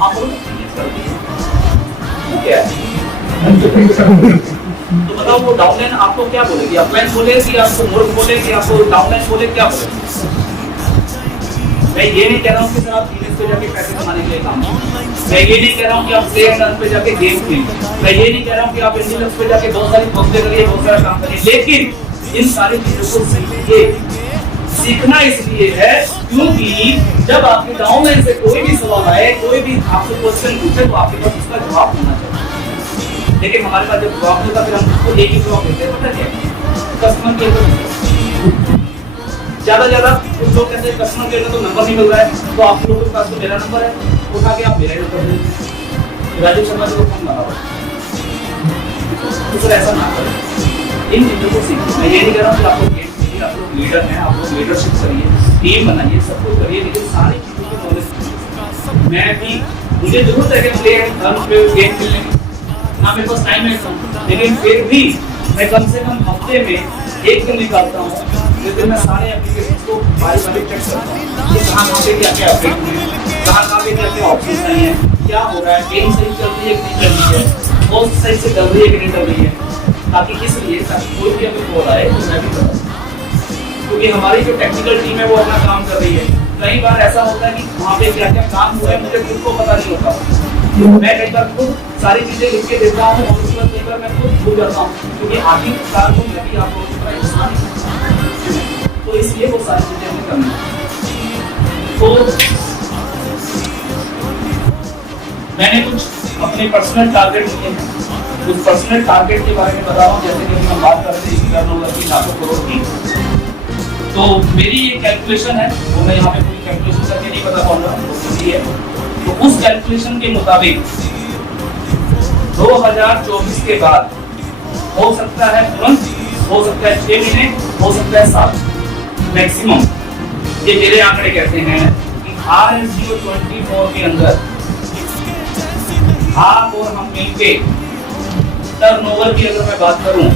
आप लोग क्या है? तो बताओ वो डाउनलाइन आपको क्या बोलेगी? अपलाइन बोले कि आपको मूर्ख बोले कि आपको डाउनलाइन बोले, क्या बोले? मैं ये नहीं कह रहा हूँ कि सर आप बिजनेस पे जाके पैसे कमाने के लिए काम करें। मैं ये नहीं कह रहा हूँ कि आप प्ले एंड रन पे जाके गेम खेलें। मैं ये नहीं कह रहा हूँ कि आप इंजीनियर्स पे जाके बहुत सारी पोस्टें करिए, बहुत सारा काम करिए, लेकिन इन सारी चीजों को सीखिए। सीखना इसलिए है क्योंकि जब आपके डाउनलाइन से कोई भी सवाल आए, कोई भी आपसे क्वेश्चन पूछे, तो आपके पास उसका जवाब होना चाहिए। लेकिन हमारे पास जब जवाब होता, फिर हम उसको एक ही जवाब देते हैं, पता क्या? कस्टमर केयर पर ज्यादा कुछ लोग कहते हैं कस्टमर केयर का तो नंबर नहीं मिल रहा है, तो आप लोगों के पास तो मेरा नंबर है, उठा के आप मेरा नंबर दे, राजीव शर्मा जी को फोन लगाओ। तो सर ऐसा ना करें, इन चीजों को सीखिए। मैं ये नहीं कह रहा हूँ कि आप लोग गेम खेलिए, आप लोग लीडर हैं, आप लोग लीडरशिप करिए, टीम बनाइए, सब कुछ करिए, लेकिन सारी चीजों की नॉलेज। मैं भी, मुझे जरूरत है कि प्ले एंड रन पे गेम खेलने की, ना मेरे पास टाइम है, लेकिन फिर भी मैं कम से कम हफ्ते में 1 दिन निकालता हूँ, जिसमें मैं सारे एप्लीकेशन को बारी-बारी चेक करता हूँ कि कहाँ पे क्या क्या अपडेट हुए हैं, कहाँ पे क्या क्या ऑप्शन नहीं है, क्या हो रहा है, गेम सही चल रही है कि नहीं चल रही है, बहुत सही से चल रही है कि नहीं चल रही है, ताकि इसलिए कोई भी अगर कॉल आए तो मैं भी बताऊँ, क्योंकि हमारी जो टेक्निकल टीम है वो अपना काम कर रही है। कई बार ऐसा होता है कि वहाँ पे क्या क्या काम हुआ है मुझे खुद को पता नहीं होता। मैं कई बार खुद सारी चीजें लिख के देता हूँ और उसके बाद कई बार मैं खुद भूल जाता हूँ, क्योंकि आखिरकार को मैं भी आप लोगों की तरह इंसान हूं। तो इसलिए वो सारी चीजें हमें करनी है। तो मैंने कुछ अपने पर्सनल टारगेट लिए हैं, कुछ पर्सनल टारगेट के बारे में बता रहा हूँ। जैसे कि हम बात करते हैं टर्नओवर की, लाखों करोड़ की, तो मेरी ये कैलकुलेशन है, वो मैं यहाँ पे पूरी कैलकुलेशन करके नहीं बता पाऊंगा, तो उस कैलकुलेशन के मुताबिक 2024 के बाद हो सकता है तुरंत, हो सकता है 6 महीने, हो सकता है 7 मैक्सिमम। ये मेरे आंकड़े कहते हैं कि RS024 के अंदर आप और हम मिलके टर्नओवर की अगर मैं बात करूं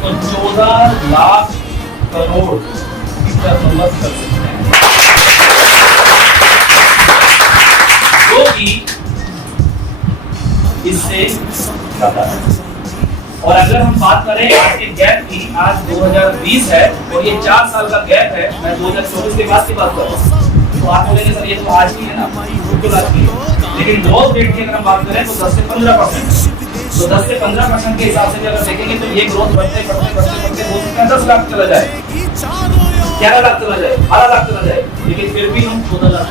तो 14 लाख करोड़ की टर्नओवर कर सकते हैं, जो कि इससे ज्यादा है। और अगर हम बात करें आज के गैप की, आज 2020 है और ये 4 साल का गैप है, मैं 2024 के बाद की बात कर रहा हूँ, तो आप बोलेंगे सर ये तो आज की है ना, बिल्कुल आज की है। लेकिन ग्रोथ रेट की अगर हम बात करें तो 10 से 15%, तो 10 से 15% के हिसाब से अगर देखेंगे तो ये ग्रोथ बढ़ते बढ़ते बढ़ते बढ़ते हो सकता है 10 लाख चला जाए, 11 लाख चला जाए, 12 लाख चला जाए, लेकिन फिर भी हम 14 लाख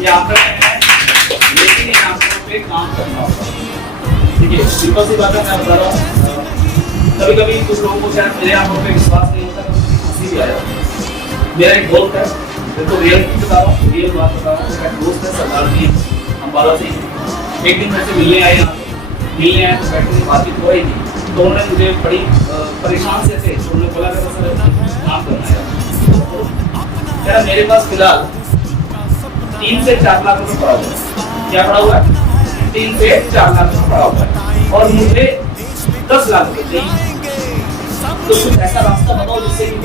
ये आंकड़े हैं, लेकिन इन आंकड़ों पे काम करना होगा। देखिए सिंपल सी बात है, मैं बता रहा हूँ, कभी कभी कुछ लोगों को शायद मेरे आंकड़ों पे विश्वास नहीं होता, कभी हंसी भी आ जाती है। मेरा एक दोस्त है, तो रियल बता रहा हूँ, रियल बात बता रहा हूँ, मेरा दोस्त है सरदार जी अम्बाला से। एक दिन मैं से मिलने आए, यहाँ पे मिलने आए तो बैठने की बातचीत हो रही थी, तो उन्होंने मुझे बड़ी परेशान से थे, तो उन्होंने बोला कि सर काम करना है, कह रहा मेरे पास फिलहाल 3 से 4 लाख रुपए पड़ा हुआ है। क्या पड़ा हुआ है? 3 से 4 लाख रुपए पड़ा हुआ है और मुझे 10 लाख रुपए चाहिए, तो कुछ ऐसा रास्ता बताओ जिससे कि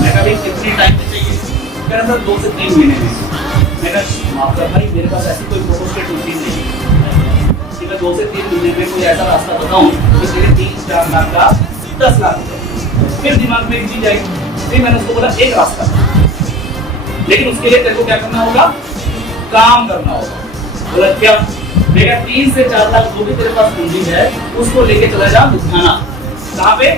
मैं कभी कितनी टाइम में चाहिए? कह रहा सर 2 से 3 महीने में। मैंने माफ कर भाई, मेरे पास ऐसी कोई प्रोपोजल चीज नहीं है कि मैं 2 से 3 महीने में कोई ऐसा रास्ता बताऊं कि तेरे 3-4 लाख का 10 लाख रुपए। फिर दिमाग में एक चीज आएगी, फिर मैंने उसको बोला एक रास्ता, लेकिन उसके लिए तेरे को क्या करना होगा? काम करना होगा। बोला क्या? मेरा 3 से 4 लाख जो भी तेरे पास पूंजी है उसको लेके चला जा लुधियाना। कहाँ पे?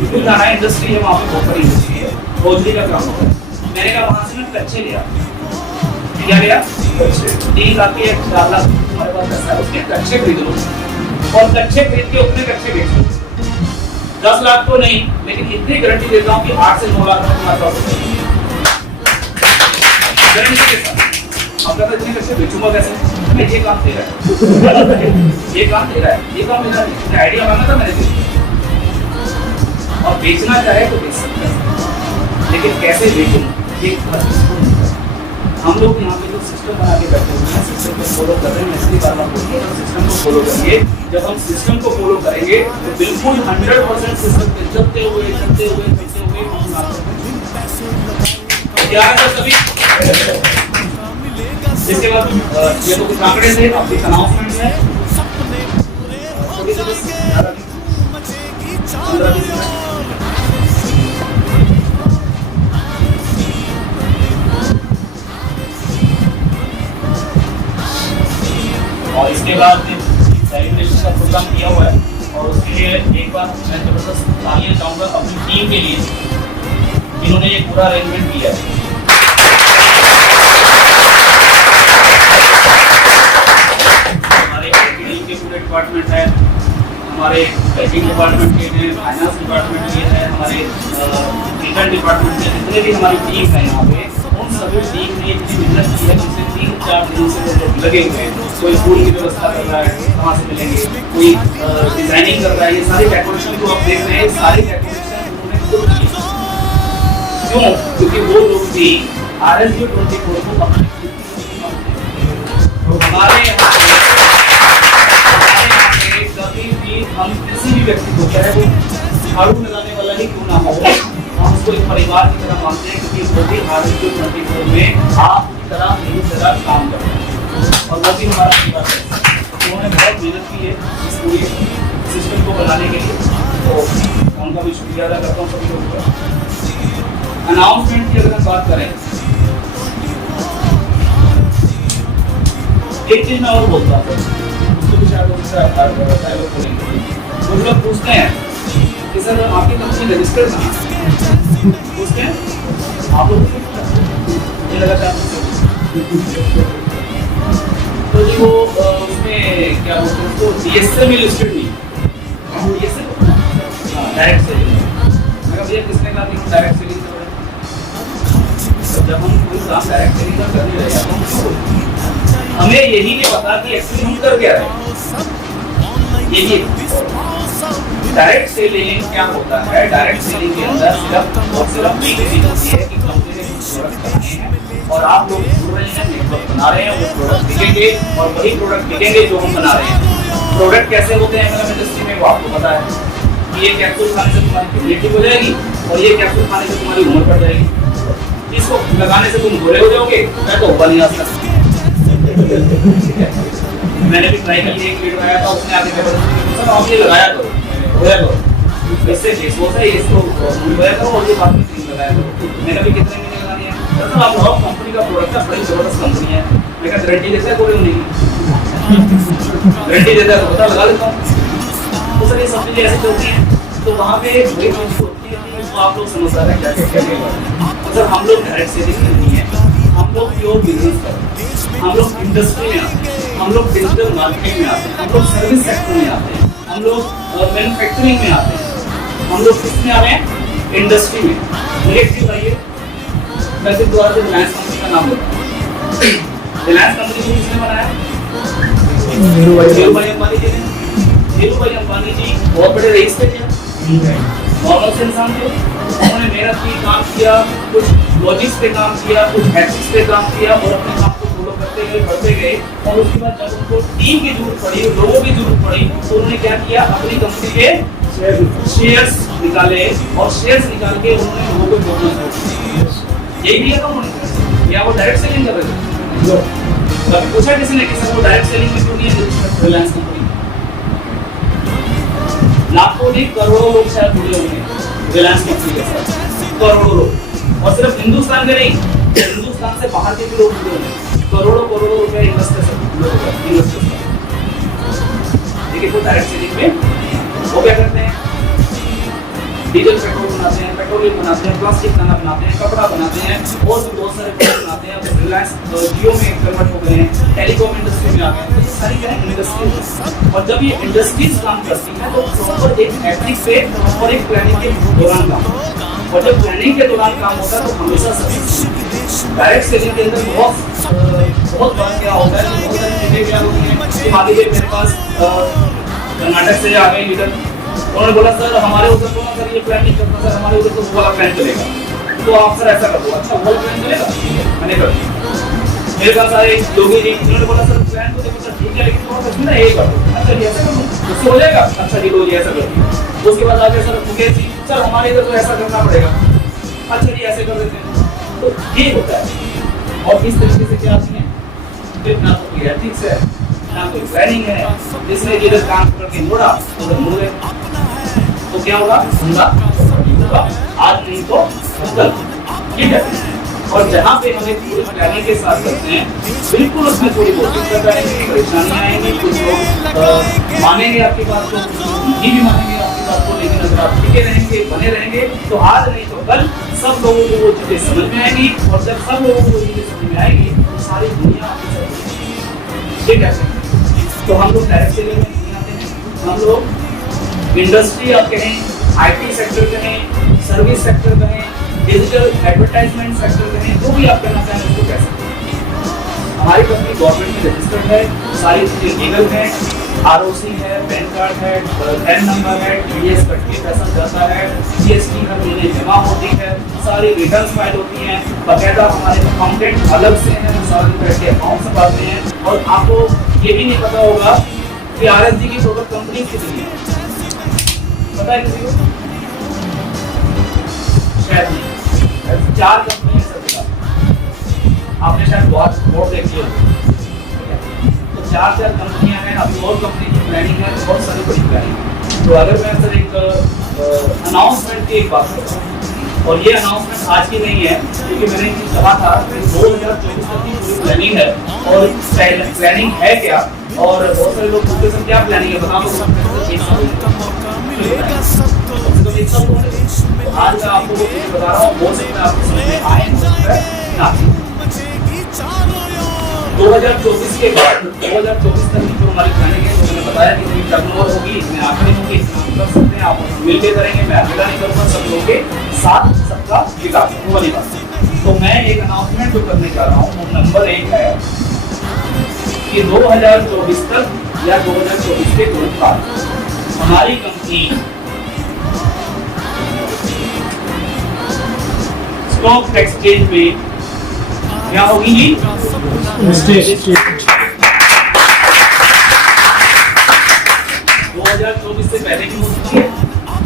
लुधियाना इंडस्ट्री है, वहाँ पे बहुत बड़ी इंडस्ट्री है, होजरी का काम होगा। मैंने कहा वहां से मैं कच्चे लिया, क्या लिया? कच्चे 3 लाख के 4 लाख तुम्हारे पास पैसा है, उसके कच्चे खरीद लो और कच्चे खरीद के उतने कच्चे बेच लो। 10 लाख तो नहीं, लेकिन इतनी गारंटी देता हूँ कि 8 से 9 लाख में तुम्हारे पास गारंटी के साथ। अब इतने कच्चे बेचूंगा कैसे? मैं ये काम दे रहा है, ये काम दे रहा है, ये काम मेरा नहीं, आइडिया मांगा था मैंने, और बेचना चाहे तो बेच सकता है, लेकिन कैसे बेचूं ये हम लोग यहाँ पे जो सिस्टम बना के बैठे हुए हैं, सिस्टम को फॉलो कर रहे हैं, इसलिए बार बार बोलते हैं सिस्टम को फॉलो करिए। जब हम सिस्टम को फॉलो करेंगे तो बिल्कुल 100% सिस्टम पे चलते हुए क्या है सभी। इसके बाद ये तो कुछ आंकड़े थे, अब एक अनाउंसमेंट है, और इसके बाद सेलिब्रेशन का प्रोग्राम किया हुआ है, और उसके लिए एक बार मैं जबरदस्त तालियां चाहूँगा अपनी टीम के लिए, जिन्होंने ये पूरा अरेंजमेंट किया है। हमारे टेक्निकल के पूरे डिपार्टमेंट है, हमारे बैंकिंग डिपार्टमेंट के हैं, फाइनेंस डिपार्टमेंट के हैं, हमारे लीगल डिपार्टमेंट के जितने भी हमारी टीम है यहाँ पे, उन सभी टीम ने इतनी मेहनत की है, जिससे 3-4 दिनों से लोग लगे हुए हैं। कोई फूल की व्यवस्था कर रहा है, कहाँ से मिलेंगे, कोई डिजाइनिंग कर रहा है, ये सारी डेकोरेशन जो आप देख रहे हैं, सारी डेकोरेशन उन्होंने खुद की। क्यों? क्योंकि वो लोग भी RSU 24 को हमारे यहाँ कभी भी हम किसी भी व्यक्ति को, चाहे वो झाड़ू लगाने वाला ही क्यों ना हो, हम उसको एक परिवार की तरह मानते हैं, क्योंकि वो भी RSU 24 में आपकी तरह मेरी तरह काम करते हैं, और वो भी हमारा परिवार है। उन्होंने बहुत मेहनत की है इस पूरी सिस्टम को बनाने के लिए, तो उनका भी शुक्रिया अदा करता हूँ सभी लोगों का। अनाउंसमेंट की अगर हम बात करें, एक चीज मैं और बोलता हूँ, उसको भी शायद कुछ लोग पूछते हैं कि सर आपकी कंपनी रजिस्टर्ड कहाँ है? पूछते हैं आप लोग ये लगातार, तो जी वो उसमें क्या बोलते हैं उसको, DSL में लिस्टेड नहीं, DSL डायरेक्ट सेलिंग। मैं भैया किसने कहा कि डायरेक्ट सेलिंग कर रहे हैं? जब हम कोई काम डायरेक्ट सेलिंग कर नहीं रहे हैं, हमें यही नहीं पता कि एक्चुअली हम कर क्या रहे हैं। यही डायरेक्ट सेलिंग क्या होता है? डायरेक्ट सेलिंग के अंदर सिर्फ और सिर्फ एक चीज होती है कि कंपनी ने प्रोडक्ट बनाए हैं, और आप लोग नेटवर्क बना रहे हैं, वो प्रोडक्ट बिकेंगे और वही प्रोडक्ट बिकेंगे जो हम बना रहे हैं। प्रोडक्ट कैसे होते हैं मतलब इंडस्ट्री में वो आपको पता है कि ये कैप्सूल खाने से तुम्हारी इम्यूनिटी हो जाएगी और ये कैप्सूल खाने से तुम्हारी उम्र बढ़ जाएगी। इसको लगाने से तुम बुरे हो जाओगे, मैं तो होगा नहीं आज तक। मैंने भी ट्राई कर लिया, एक वीडियो आया था उसने आगे सर आप ये लगाया करो होया करो, इससे फेस वॉश है इसको होया करो और ये बाद में क्रीम लगाया करो। मैंने भी कितने महीने लगानी है सर, आप बहुत कंपनी का प्रोडक्ट है, बड़ी जबरदस्त कंपनी है, मैं क्या गारंटी देता है कोई नहीं, गारंटी देता है तो पता लगा लेता हूँ। तो सर ये सब चीज़ें ऐसी चलती हैं, तो वहाँ पे वही चीज़ होती है तो आप लोग समझदार हैं क्या क्या सर। हम लोग डायरेक्ट सेलिंग नहीं है, हम लोग प्योर बिजनेस करते हैं, हम लोग इंडस्ट्री में आते हैं, हम लोग डिजिटल मार्केटिंग में आते हैं, हम लोग सर्विस सेक्टर में आते हैं, हम लोग मैन्युफैक्चरिंग में आते हैं, हम लोग किसमें आ रहे हैं इंडस्ट्री में। मुझे एक चीज बताइए, मैं सिर्फ दोबारा से रिलायंस कंपनी का नाम लेता हूँ। रिलायंस कंपनी को किसने बनाया? धीरू भाई अंबानी जी ने। धीरू भाई अंबानी जी बहुत बड़े रईस थे क्या? नॉर्मल से इंसान थे, उन्होंने मेहनत की, काम किया, कुछ लॉजिक्स पे काम किया, कुछ एथिक्स पे काम किया और अपने काम को फॉलो करते गए, बढ़ते गए। और उसके बाद जब उनको टीम की जरूरत पड़ी, लोगों की जरूरत पड़ी, तो उन्होंने क्या किया, अपनी कंपनी के शेयर्स निकाले और शेयर्स निकाल के उन्होंने लोगों को जोड़ना शुरू किया। यही किया था उन्होंने, या वो डायरेक्ट सेलिंग कर रहे थे? कभी पूछा किसी ने कि सर वो डायरेक्ट सेलिंग में क्यों नहीं है रिलायंस कंपनी? लाखों नहीं करोड़ों लोग शायद जुड़े होंगे रिलायंस कंपनी के साथ, करोड़ों लोग। और सिर्फ हिंदुस्तान के नहीं, हिंदुस्तान से बाहर के भी लोग जुड़े होंगे, करोड़ों करोड़ों रुपए इन्वेस्टर्स। देखिए वो डायरेक्ट सेलिंग में वो क्या करते हैं, डीजल पेट्रोल बनाते हैं, पेट्रोलियम बनाते हैं, प्लास्टिक खाना बनाते हैं, कपड़ा बनाते हैं और भी बहुत सारे प्रोडक्ट बनाते हैं। अब रिलायंस जियो में कन्वर्ट हो गए हैं, टेलीकॉम इंडस्ट्री में आ गए हैं, तो ये सारी क्या है इंडस्ट्री। और जब ये इंडस्ट्रीज काम करती हैं तो प्रॉपर एक एथिक्स पे और एक प्लानिंग के दौरान काम, और जब प्लानिंग के दौरान काम होता है तो हमेशा सही। डायरेक्ट सेलिंग के अंदर बहुत बार क्या होता है, बहुत सारी चीजें क्या होती हैं कि मान लीजिए मेरे पास कर्नाटक से आ गए लीडर, उन्होंने बोला सर हमारे उधर तो सर ये प्लान नहीं करता सर, हमारे उधर तो वो वाला प्लान चलेगा, तो आप सर ऐसा कर दो। अच्छा वो वाला प्लान चलेगा, मैंने कर दिया। मेरे पास आए योगी जी, उन्होंने बोला सर प्लान तो देखो सर ठीक है लेकिन थोड़ा सा ना ये कर दो। अच्छा जी ऐसा कर दो, उससे हो जाएगा? अच्छा जी लो जी ऐसा कर दिया। उसके बाद आगे सर मुकेश जी, सर हमारे इधर तो ऐसा करना पड़ेगा। अच्छा जी ऐसे कर देते हैं, तो ये होता है। और इस तरीके से क्या है, ना तो कोई एथिक्स है, ना कोई प्लानिंग है, जिसने जिधर काम करके मोड़ा उधर मुड़ गए, तो क्या होगा, होगा आज नहीं तो कल, ठीक है। और जहाँ पे हमें पूरी प्लानिंग के साथ करते हैं, बिल्कुल उसमें थोड़ी बहुत दिक्कत आएगी, परेशानियां आएंगी, कुछ लोग मानेंगे आपकी बात को, नहीं भी मानेंगे आपकी बात को, लेकिन अगर आप टिके रहेंगे, बने रहेंगे, तो आज नहीं तो कल सब लोगों को वो चीजें समझ में आएंगी। और जब सब लोगों को वो चीजें समझ में आएगी तो सारी दुनिया आपकी समझ, ठीक है। तो हम लोग डायरेक्ट सेलिंग में नहीं आते हैं, हम लोग इंडस्ट्री आप कहें, आईटी सेक्टर कहें, सर्विस सेक्टर कहें, डिजिटल एडवर्टाइजमेंट सेक्टर कहें, जो भी आप करना चाहें उसको कह सकते हैं। हमारी कंपनी गवर्नमेंट में रजिस्टर्ड है, सारी चीजें लीगल है, आरओसी है, पैन कार्ड है, पैन नंबर है, टीडीएस कट के पैसा जाता है, जीएसटी हर महीने जमा होती है, सारी रिटर्न फाइल होती हैं, बाकायदा हमारे अकाउंटेंट अलग से हैं, सारे बैठ के अकाउंट संभालते हैं। और आपको ये भी नहीं पता होगा कि आरएसजी की टोटल कंपनी कितनी है, पता है किसी को? शायद नहीं, 4 कंपनी है। आपने शायद बोर्ड देखी होगी, तो 4 कंपनियां हैं। अभी और कंपनी की प्लानिंग है, बहुत सारी बड़ी प्लानिंग है। तो अगर मैं सर एक अनाउंसमेंट की एक बात करता हूँ, और ये अनाउंसमेंट आज की नहीं है, क्योंकि मैंने कहा था कि 2024 तक की पूरी प्लानिंग है। और प्लानिंग है क्या, और बहुत सारे लोग पूछते हैं क्या प्लानिंग है, बता दो। तो आज मैं आपको वो चीज़ बता रहा हूँ, हो सकता है आपको समझ में आए, हो सकता है ना। 2024 के बाद 2024 तक की जो हमारी प्लानिंग है, तो मैंने बताया कि कोई टर्नओवर होगी, इसमें आखिरी होगी, इसमें कर सकते हैं, आप मिलकर करेंगे, मैं अकेला नहीं करूँगा, सब लोगों के साथ सबका विकास, वो वाली बात। तो मैं एक अनाउंसमेंट जो करने जा रहा हूँ, वो नंबर 1 है कि 2024 तक या 2024 के तुरंत बाद हमारी कंपनी स्टॉक एक्सचेंज में क्या होगी जी? स्टेट 2024 से पहले भी हो सकती है,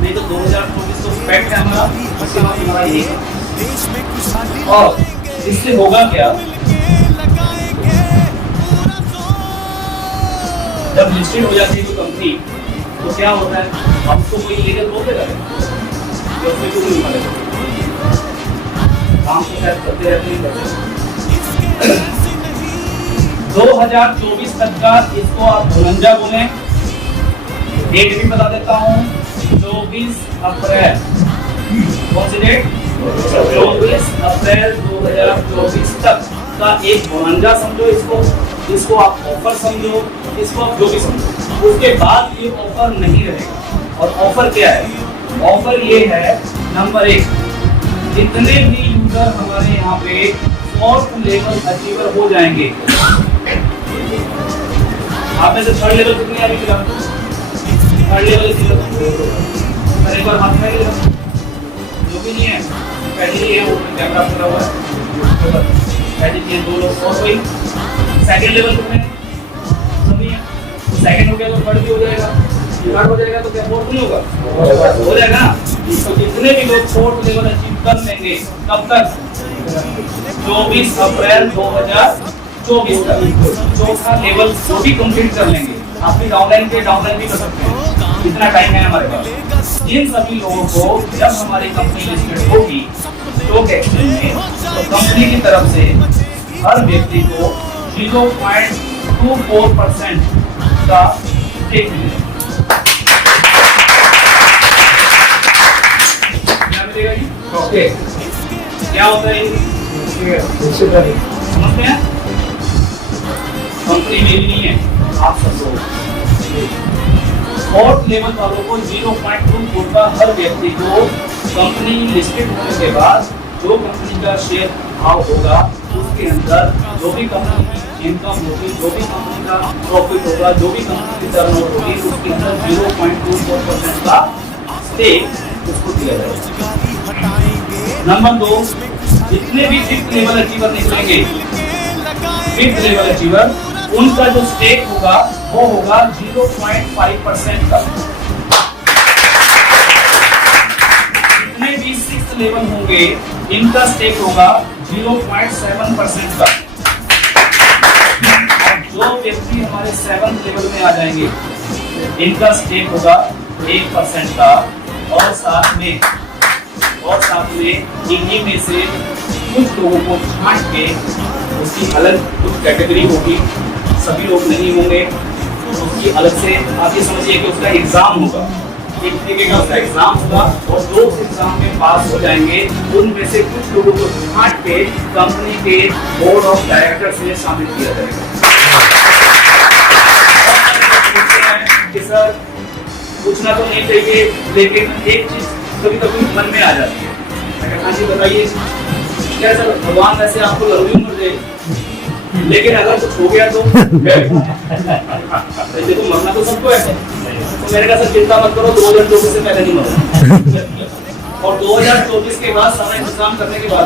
नहीं तो 2024 तो फैक्ट है हमारा, उसके बाद हमारा यही है। और इससे होगा क्या, जब लिस्टेड हो जाती है कोई कंपनी तो क्या होता है, हमको कोई लीगल बोल देगा या उसमें कुछ नहीं मिलेगा, काम तो शायद करते रहते हैं। 2024 तक का इसको आप धनंजा बोले, डेट भी बता देता हूँ, 24 अप्रैल, कौन सी डेट? 24 अप्रैल 2024 तक का एक धनंजा समझो इसको, इसको आप ऑफर समझो, इसको आप जो भी समझो। उसके बाद ये ऑफर नहीं रहेगा। और ऑफर क्या है? ऑफर ये है, नंबर 1, जितने भी यूजर हमारे यहाँ पे 4th लेवल अचीवर हो जाएंगे, आप में से 3rd लेवल कितने अभी फिलहाल? 3rd लेवल एक बार हाथ में जो भी नहीं है, पहले ही है वो कैमरा खुला हुआ है, पहले ये 2 लोग और कोई। 2nd लेवल कितने सभी है, 2nd हो गया तो 3rd भी हो जाएगा, 3rd हो जाएगा तो क्या 4th नहीं होगा? हो जाएगा ना। तो जितने भी लोग 4th लेवल अचीव कर लेंगे कब तक? 24 अप्रैल 2024 तक 4था लेवल वो भी कंप्लीट कर लेंगे। आप भी डाउनलाइन भी कर सकते हैं, इतना टाइम है हमारे पास। इन सभी लोगों को जब हमारी कंपनी लिस्टेड होगी स्टॉक एक्सचेंज में, तो कंपनी की तरफ से हर व्यक्ति को 0.24% का स्टेक मिलेगा। क्या मिलेगा जी? ओके, क्या होता है ये? समझते हैं? कंपनी मेरी नहीं है, आप सब लोग। 4th लेवल वालों को 0.24 का हर व्यक्ति को कंपनी लिस्टेड होने के बाद जो कंपनी का शेयर भाव होगा उसके अंदर जो भी कंपनी की इनकम होगी, जो भी कंपनी का प्रॉफिट होगा, जो भी कंपनी की टर्नओवर होगी, उसके अंदर 0.24% का स्टेक उसको दिया जाएगा। नंबर 2, जितने भी 5th लेवल अचीवर निकलेंगे, 5th लेवल अचीवर, उनका जो स्टेक होगा वो होगा 0.5% का। जितने भी 6th लेवल होंगे इनका स्टेक होगा 0.7% का। और जो व्यक्ति हमारे 7th लेवल में आ जाएंगे इनका स्टेक होगा 1% का। और साथ में इन्हीं में से कुछ लोगों को छांट के उसकी अलग कुछ कैटेगरी होगी, सभी लोग नहीं होंगे, उसकी अलग से आप ये समझिए कि उसका एग्जाम होगा, एक तरीके का उसका एग्जाम होगा, और जो उस एग्जाम में पास हो जाएंगे उनमें से कुछ लोगों को छांट के कंपनी के बोर्ड ऑफ डायरेक्टर्स में शामिल किया जाएगा। कि सर पूछना तो नहीं चाहिए, लेकिन एक चीज कभी कभी मन में आ जाती है। हाँ जी बताइए, क्या सर भगवान वैसे आपको लंबी उम्र दे, लेकिन अगर कुछ हो गया तो देखो मरना तो सबको है, तो मैंने कहा सर चिंता मत करो, 2024 से पहले नहीं मरना, और 2024 के बाद सारा इंतजाम करने के बाद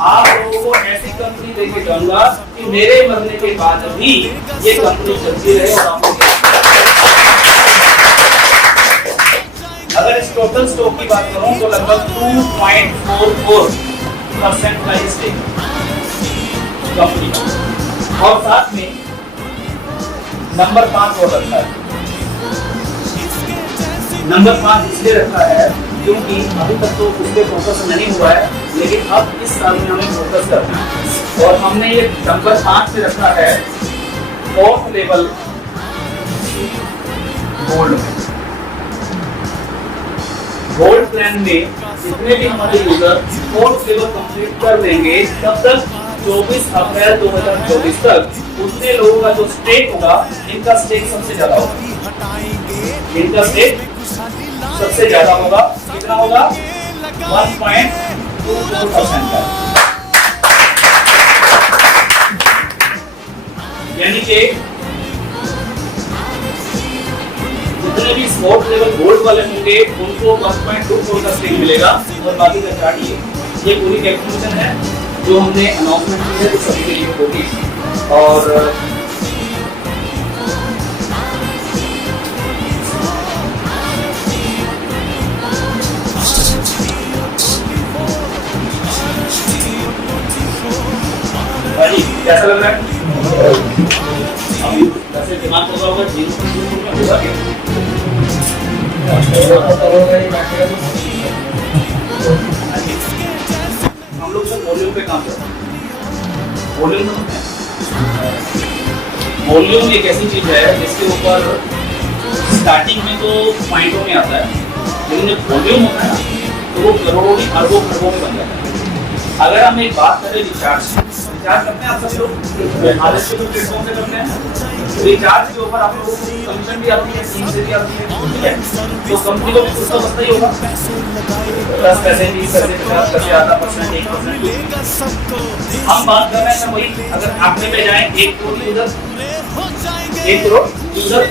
आप लोगों को ऐसी कंपनी देके जाऊंगा कि मेरे मरने के बाद भी ये कंपनी चलती रहे। और आपको अगर इस टोटल स्टॉक की बात करूं तो लगभग 2.44% का स्टेक कंपनी का। और साथ में नंबर 5 और रखा है। नंबर 5 इसलिए रखा है क्योंकि अभी तक तो उस पर फोकस नहीं हुआ है, लेकिन अब इस साल में हमें फोकस करना है। और हमने ये नंबर 5 पे रखा है 4th लेवल गोल्ड में। गोल्ड प्लान में जितने भी हमारे यूजर 4th लेवल कंप्लीट कर लेंगे तब तक 24 अप्रैल 2024 तक उतने लोगों का जो स्टेक होगा, इनका स्टेक सबसे ज्यादा होगा। इनका स्टेक सबसे ज्यादा होगा, कितना होगा? 1.24% का। यानी कि जितने भी 4th लेवल गोल्ड वाले होंगे उनको 1.24 का स्टेक मिलेगा। और बाकी का चार्ट ये पूरी कैलकुलेशन है जो हमने अनाउंसमेंट की है वो सभी के लिए होगी। और भाई कैसा लग रहा है? अभी वैसे दिमाग होगा होगा 0.2 में होगा क्या? हम लोग सब वॉल्यूम पे काम करते हैं। वॉल्यूम एक ऐसी चीज है जिसके ऊपर स्टार्टिंग में तो पॉइंटों में आता है, लेकिन जब वॉल्यूम होता है ना तो वो करोड़ों की अरबों खरबों में बन जाता है। अगर हम एक बात करें रिचार्ज करते हैं आप सब लोग आदत से प्लेटफॉर्म से करते हैं। रिचार्ज के ऊपर आप लोगों को कमीशन भी आती है, स्कीम से भी आती है, ठीक है? तो कंपनी को भी कुछ तो बचता ही होगा, 10 पैसे 20 पैसे 50 पैसे आधा परसेंट 1%। हम बात कर रहे हैं वही, अगर आंकड़े पे जाए 1 करोड़ यूजर, 1 करोड़ यूजर,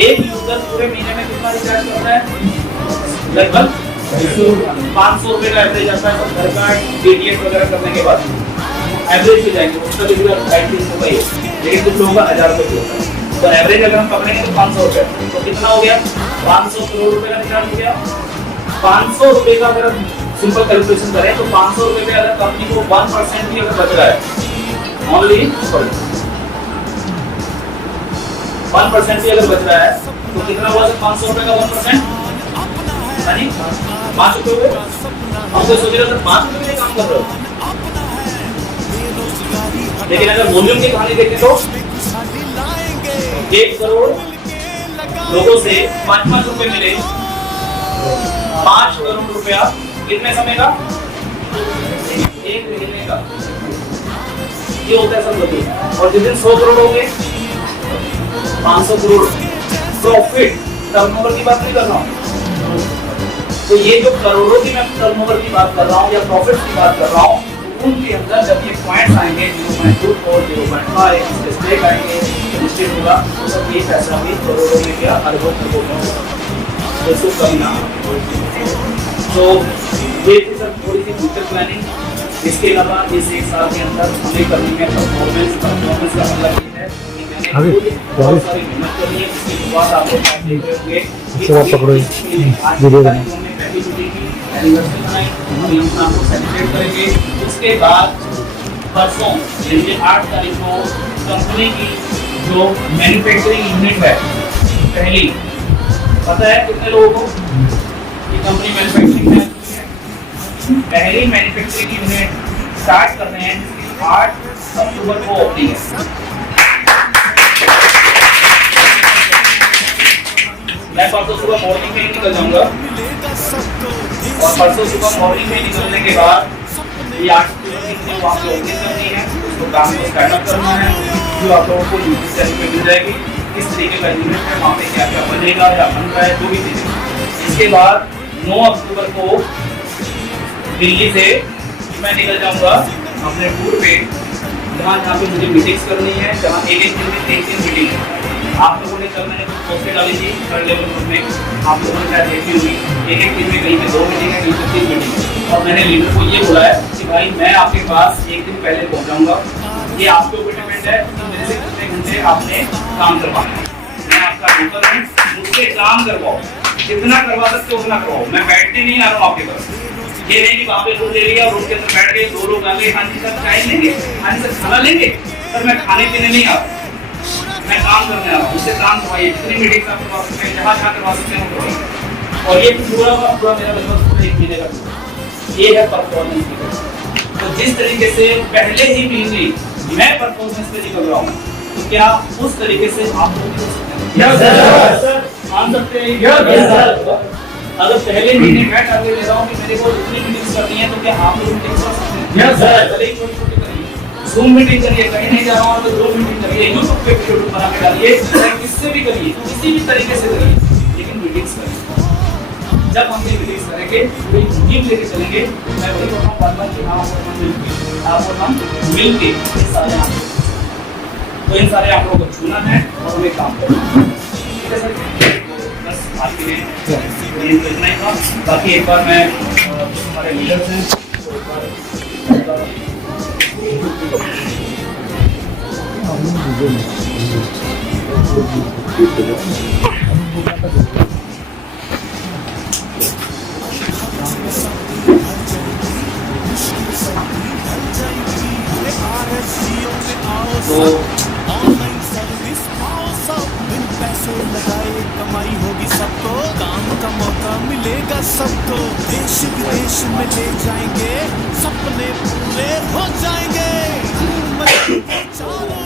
एक यूजर पूरे महीने में कितना रिचार्ज करता है? लगभग 500 रुपए का एवरेज आता है। घर का डीटीएच वगैरह करने के बाद एवरेज पे जाएंगे, उसका भी 250 रुपए है, लेकिन कुछ लोगों का 1000 रुपए होता है। तो एवरेज अगर हम पकड़ेंगे तो 500 रुपए, तो कितना हो गया? 500 करोड़ रुपए का रिचार्ज हो गया। 500 रुपए का अगर हम सिंपल कैलकुलेशन करें तो 500 रुपए पे अगर कंपनी को 1% भी अगर बच रहा है, ओनली 1% भी अगर बच रहा है तो कितना हुआ? 500 रुपए का 1%, यानी 5 रुपए। हम तो सोच रहे थे 5 रुपए में काम कर रहे हो, लेकिन अगर वॉल्यूम की कहानी देखें तो 1 करोड़ लोगों से 5-5 रुपए मिले, 5 करोड़ रुपया कितने समय का? 1 महीने का। ये होता है सब लोग। और जिस दिन 100 करोड़ हो गए, 500 करोड़ प्रॉफिट, टर्नओवर की बात नहीं कर रहा हूँ। तो ये जो करोड़ों की मैं टर्नओवर की बात कर रहा हूँ या प्रॉफिट की बात कर रहा हूँ, उनके अंदर जब ये पॉइंट्स आएंगे 0.2 और 0.5 स्टेक आएंगे, निश्चित होगा तो सब ये पैसा भी करोड़ों में क्या अरबों खरबों में होगा, तो इसको कम ना। तो ये थी सर थोड़ी सी फ्यूचर प्लानिंग। इसके अलावा इस 1 साल के अंदर हमें करनी है परफॉर्मेंस का मतलब ये है कि मैंने बहुत सारी मेहनत करी है। इसके बाद आप लोग देख रहे होंगे एनिवर्सरी बनाई, हम आपको सेलिब्रेट करेंगे। उसके बाद परसों यानी 8 तारीख को कंपनी की जो मैन्युफैक्चरिंग यूनिट है पहली, पता है कितने लोगों को ये कंपनी मैन्युफैक्चरिंग है? पहली मैन्युफैक्चरिंग यूनिट स्टार्ट कर रहे हैं जिसकी 8 अक्टूबर को ओपनिंग है। मैं परसों सुबह मॉर्निंग में ही निकल जाऊंगा और परसों सुबह मॉर्निंग में निकलने के बाद ये 8 कितने वहाँ पे ओपनिंग करनी है, उसको काम को स्टार्ट अप करना है, जो आप लोगों को यूट्यूब चैनल पे मिल जाएगी किस तरीके का यूनिट है, वहाँ पे क्या क्या बनेगा या बन रहा है, जो भी चीज़ें। इसके बाद 9 अक्टूबर को दिल्ली से मैं निकल जाऊँगा अपने टूर पे, जहाँ पे मुझे मीटिंग्स करनी है, जहाँ एक दिन में 3 मीटिंग है। आप लोगों ने कल मैंने कुछ पोस्टें डाली थी थर्ड लेवल ग्रुप में, आप लोगों ने क्या देखी होगी, एक दिन में कहीं पे 2 मीटिंग है, कहीं पे 3 मीटिंग है। और मैंने लीडर को ये बोला है कि भाई मैं आपके पास 1 दिन पहले पहुंच जाऊंगा, ये आपके ऊपर डिपेंड है कि मेरे से कितने घंटे आपने काम करवाना है। मैं आपका नौकर हूँ, मुझसे काम करवाओ, जितना करवा सकते हो उतना करवाओ। मैं बैठने नहीं आ रहा हूँ आपके पास, ये नहीं कि वहाँ पे रूम ले लिया, रूम के अंदर बैठ गए, 2 लोग आ गए, हाँ जी सर चाय लेंगे, हाँ जी सर खाना लेंगे, सर मैं खाने पीने नहीं आ रहा, मैं काम करने आ रहा हूँ। उससे काम करवाइए, जितनी मीटिंग आप करवा सकते हैं, जहाँ करवा सकते हैं करवाइए। और ये पूरा मेरा लगभग 1 महीने का ये है परफॉर्मेंस की। तो जिस तरीके से पहले ही महीने मैं परफॉर्मेंस पे निकल रहा हूँ, तो क्या उस तरीके से आप लोग भी कर सकते हैं? मान सकते हैं? अगर पहले महीने मैं टारगेट ले रहा हूँ कि मेरे को इतनी मीटिंग्स करनी है, तो क्या आप लोग मीटिंग्स कर सकते हैं? भले ही छोटी-छोटी करिए, Zoom मीटिंग करिए, कहीं नहीं जा रहा हूँ तो Zoom मीटिंग करिए, YouTube पे वीडियो बना के डालिए, किससे भी करिए, किसी भी तरीके से करिए, लेकिन मीटिंग्स करिए। जब हम ये मीटिंग्स करेंगे, कोई टीम लेके चलेंगे, मैं वही बोल रहा हूँ बार-बार कि आप और हम मिलके इन सारे आंकड़ों को छूना है और हमें काम करना है। ठीक है सर? बस आज के लिए इतना ही था। बाकी एक बार मैं हमारे लीडर्स हैं, तो कमाई होगी सबको, काम का मौका मिलेगा सबको, देश विदेश में ले जाएंगे, सपने पूरे हो जाएंगे। चारों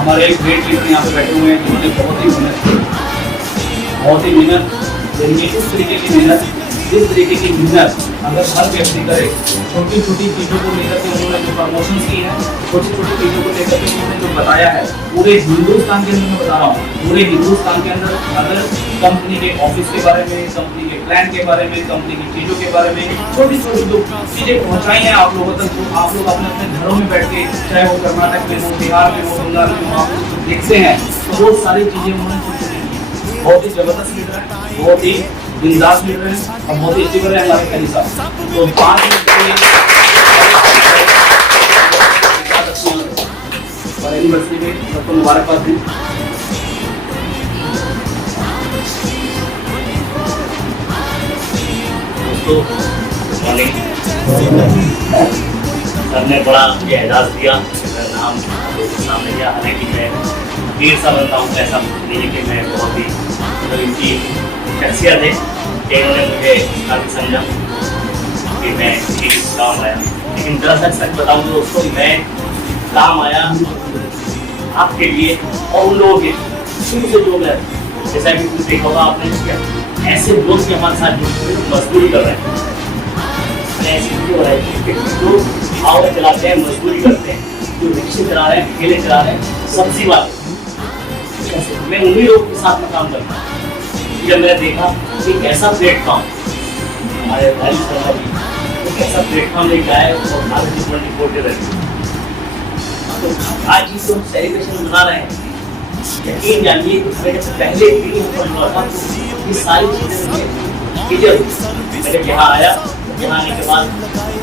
हमारे एक ग्रेट लीडर यहाँ पे बैठे हुए हैं जिन्होंने बहुत ही मेहनत जिनकी इस तरीके की मेहनत, जिस तरीके की मेहनत अगर हर व्यक्ति करे, छोटी छोटी चीज़ों को लेकर के उन्होंने जो प्रमोशन की है, छोटी छोटी चीज़ों को लेकर के उन्होंने जो बताया है, पूरे हिंदुस्तान के अंदर मैं बता रहा हूँ, पूरे हिंदुस्तान के अंदर अगर कंपनी के ऑफिस के बारे में, कंपनी के प्लान के बारे में, कंपनी की चीज़ों के बारे में छोटी छोटी जो चीज़ें पहुँचाई हैं आप लोगों तक, तो आप लोग अपने अपने घरों में बैठ के, चाहे वो कर्नाटक में हो, बिहार में हो, बंगाल में हो, आप देखते हैं तो वो सारी चीज़ें उन्होंने बहुत ही जबरदस्त लीडर है, बहुत ही बिंदास लीडर है और बहुत ही अच्छी है हमारे कहीं साहब। तो 5 मिनट के लिए और एनिवर्सरी में सबको मुबारकबाद दी। दोस्तों सर ने बड़ा मुझे एहसास दिया, मेरा नाम लोगों के सामने दिया। हालांकि मैं वीर सा बनता हूँ, ऐसा नहीं है कि मैं बहुत ही मतलब इनकी शख्सियत है कि इन्होंने मुझे काफ़ी समझा कि मैं एक काम आया। लेकिन दरअसल सच बताऊँ तो दोस्तों, मैं काम आया आपके लिए और उन लोगों के शुरू से जो मैं, जैसा कि कुछ देखा होगा आपने, क्या ऐसे लोग भी हमारे साथ मजदूरी कर रहे हैं, ऐसी चीज़ें हो रही है कि जो भाव चलाते हैं, मजदूरी करते हैं, जो रिक्शे चला रहे हैं, ठेले चला रहे हैं, सब्जी वाले, मैं उन्हीं लोगों के साथ में काम करता हूँ। जब मैंने देखा कि एक ऐसा प्लेटफॉर्म हमारे भाई शर्मा जी एक ऐसा प्लेटफॉर्म लेके आए और भारत की 24 दे रहे, तो आज जिस हम सेलिब्रेशन मना रहे हैं, यकीन जानिए मेरे पहले भी ऊपर हुआ था, ये सारी चीज़ें मेरे यहाँ आया। यहाँ आने के बाद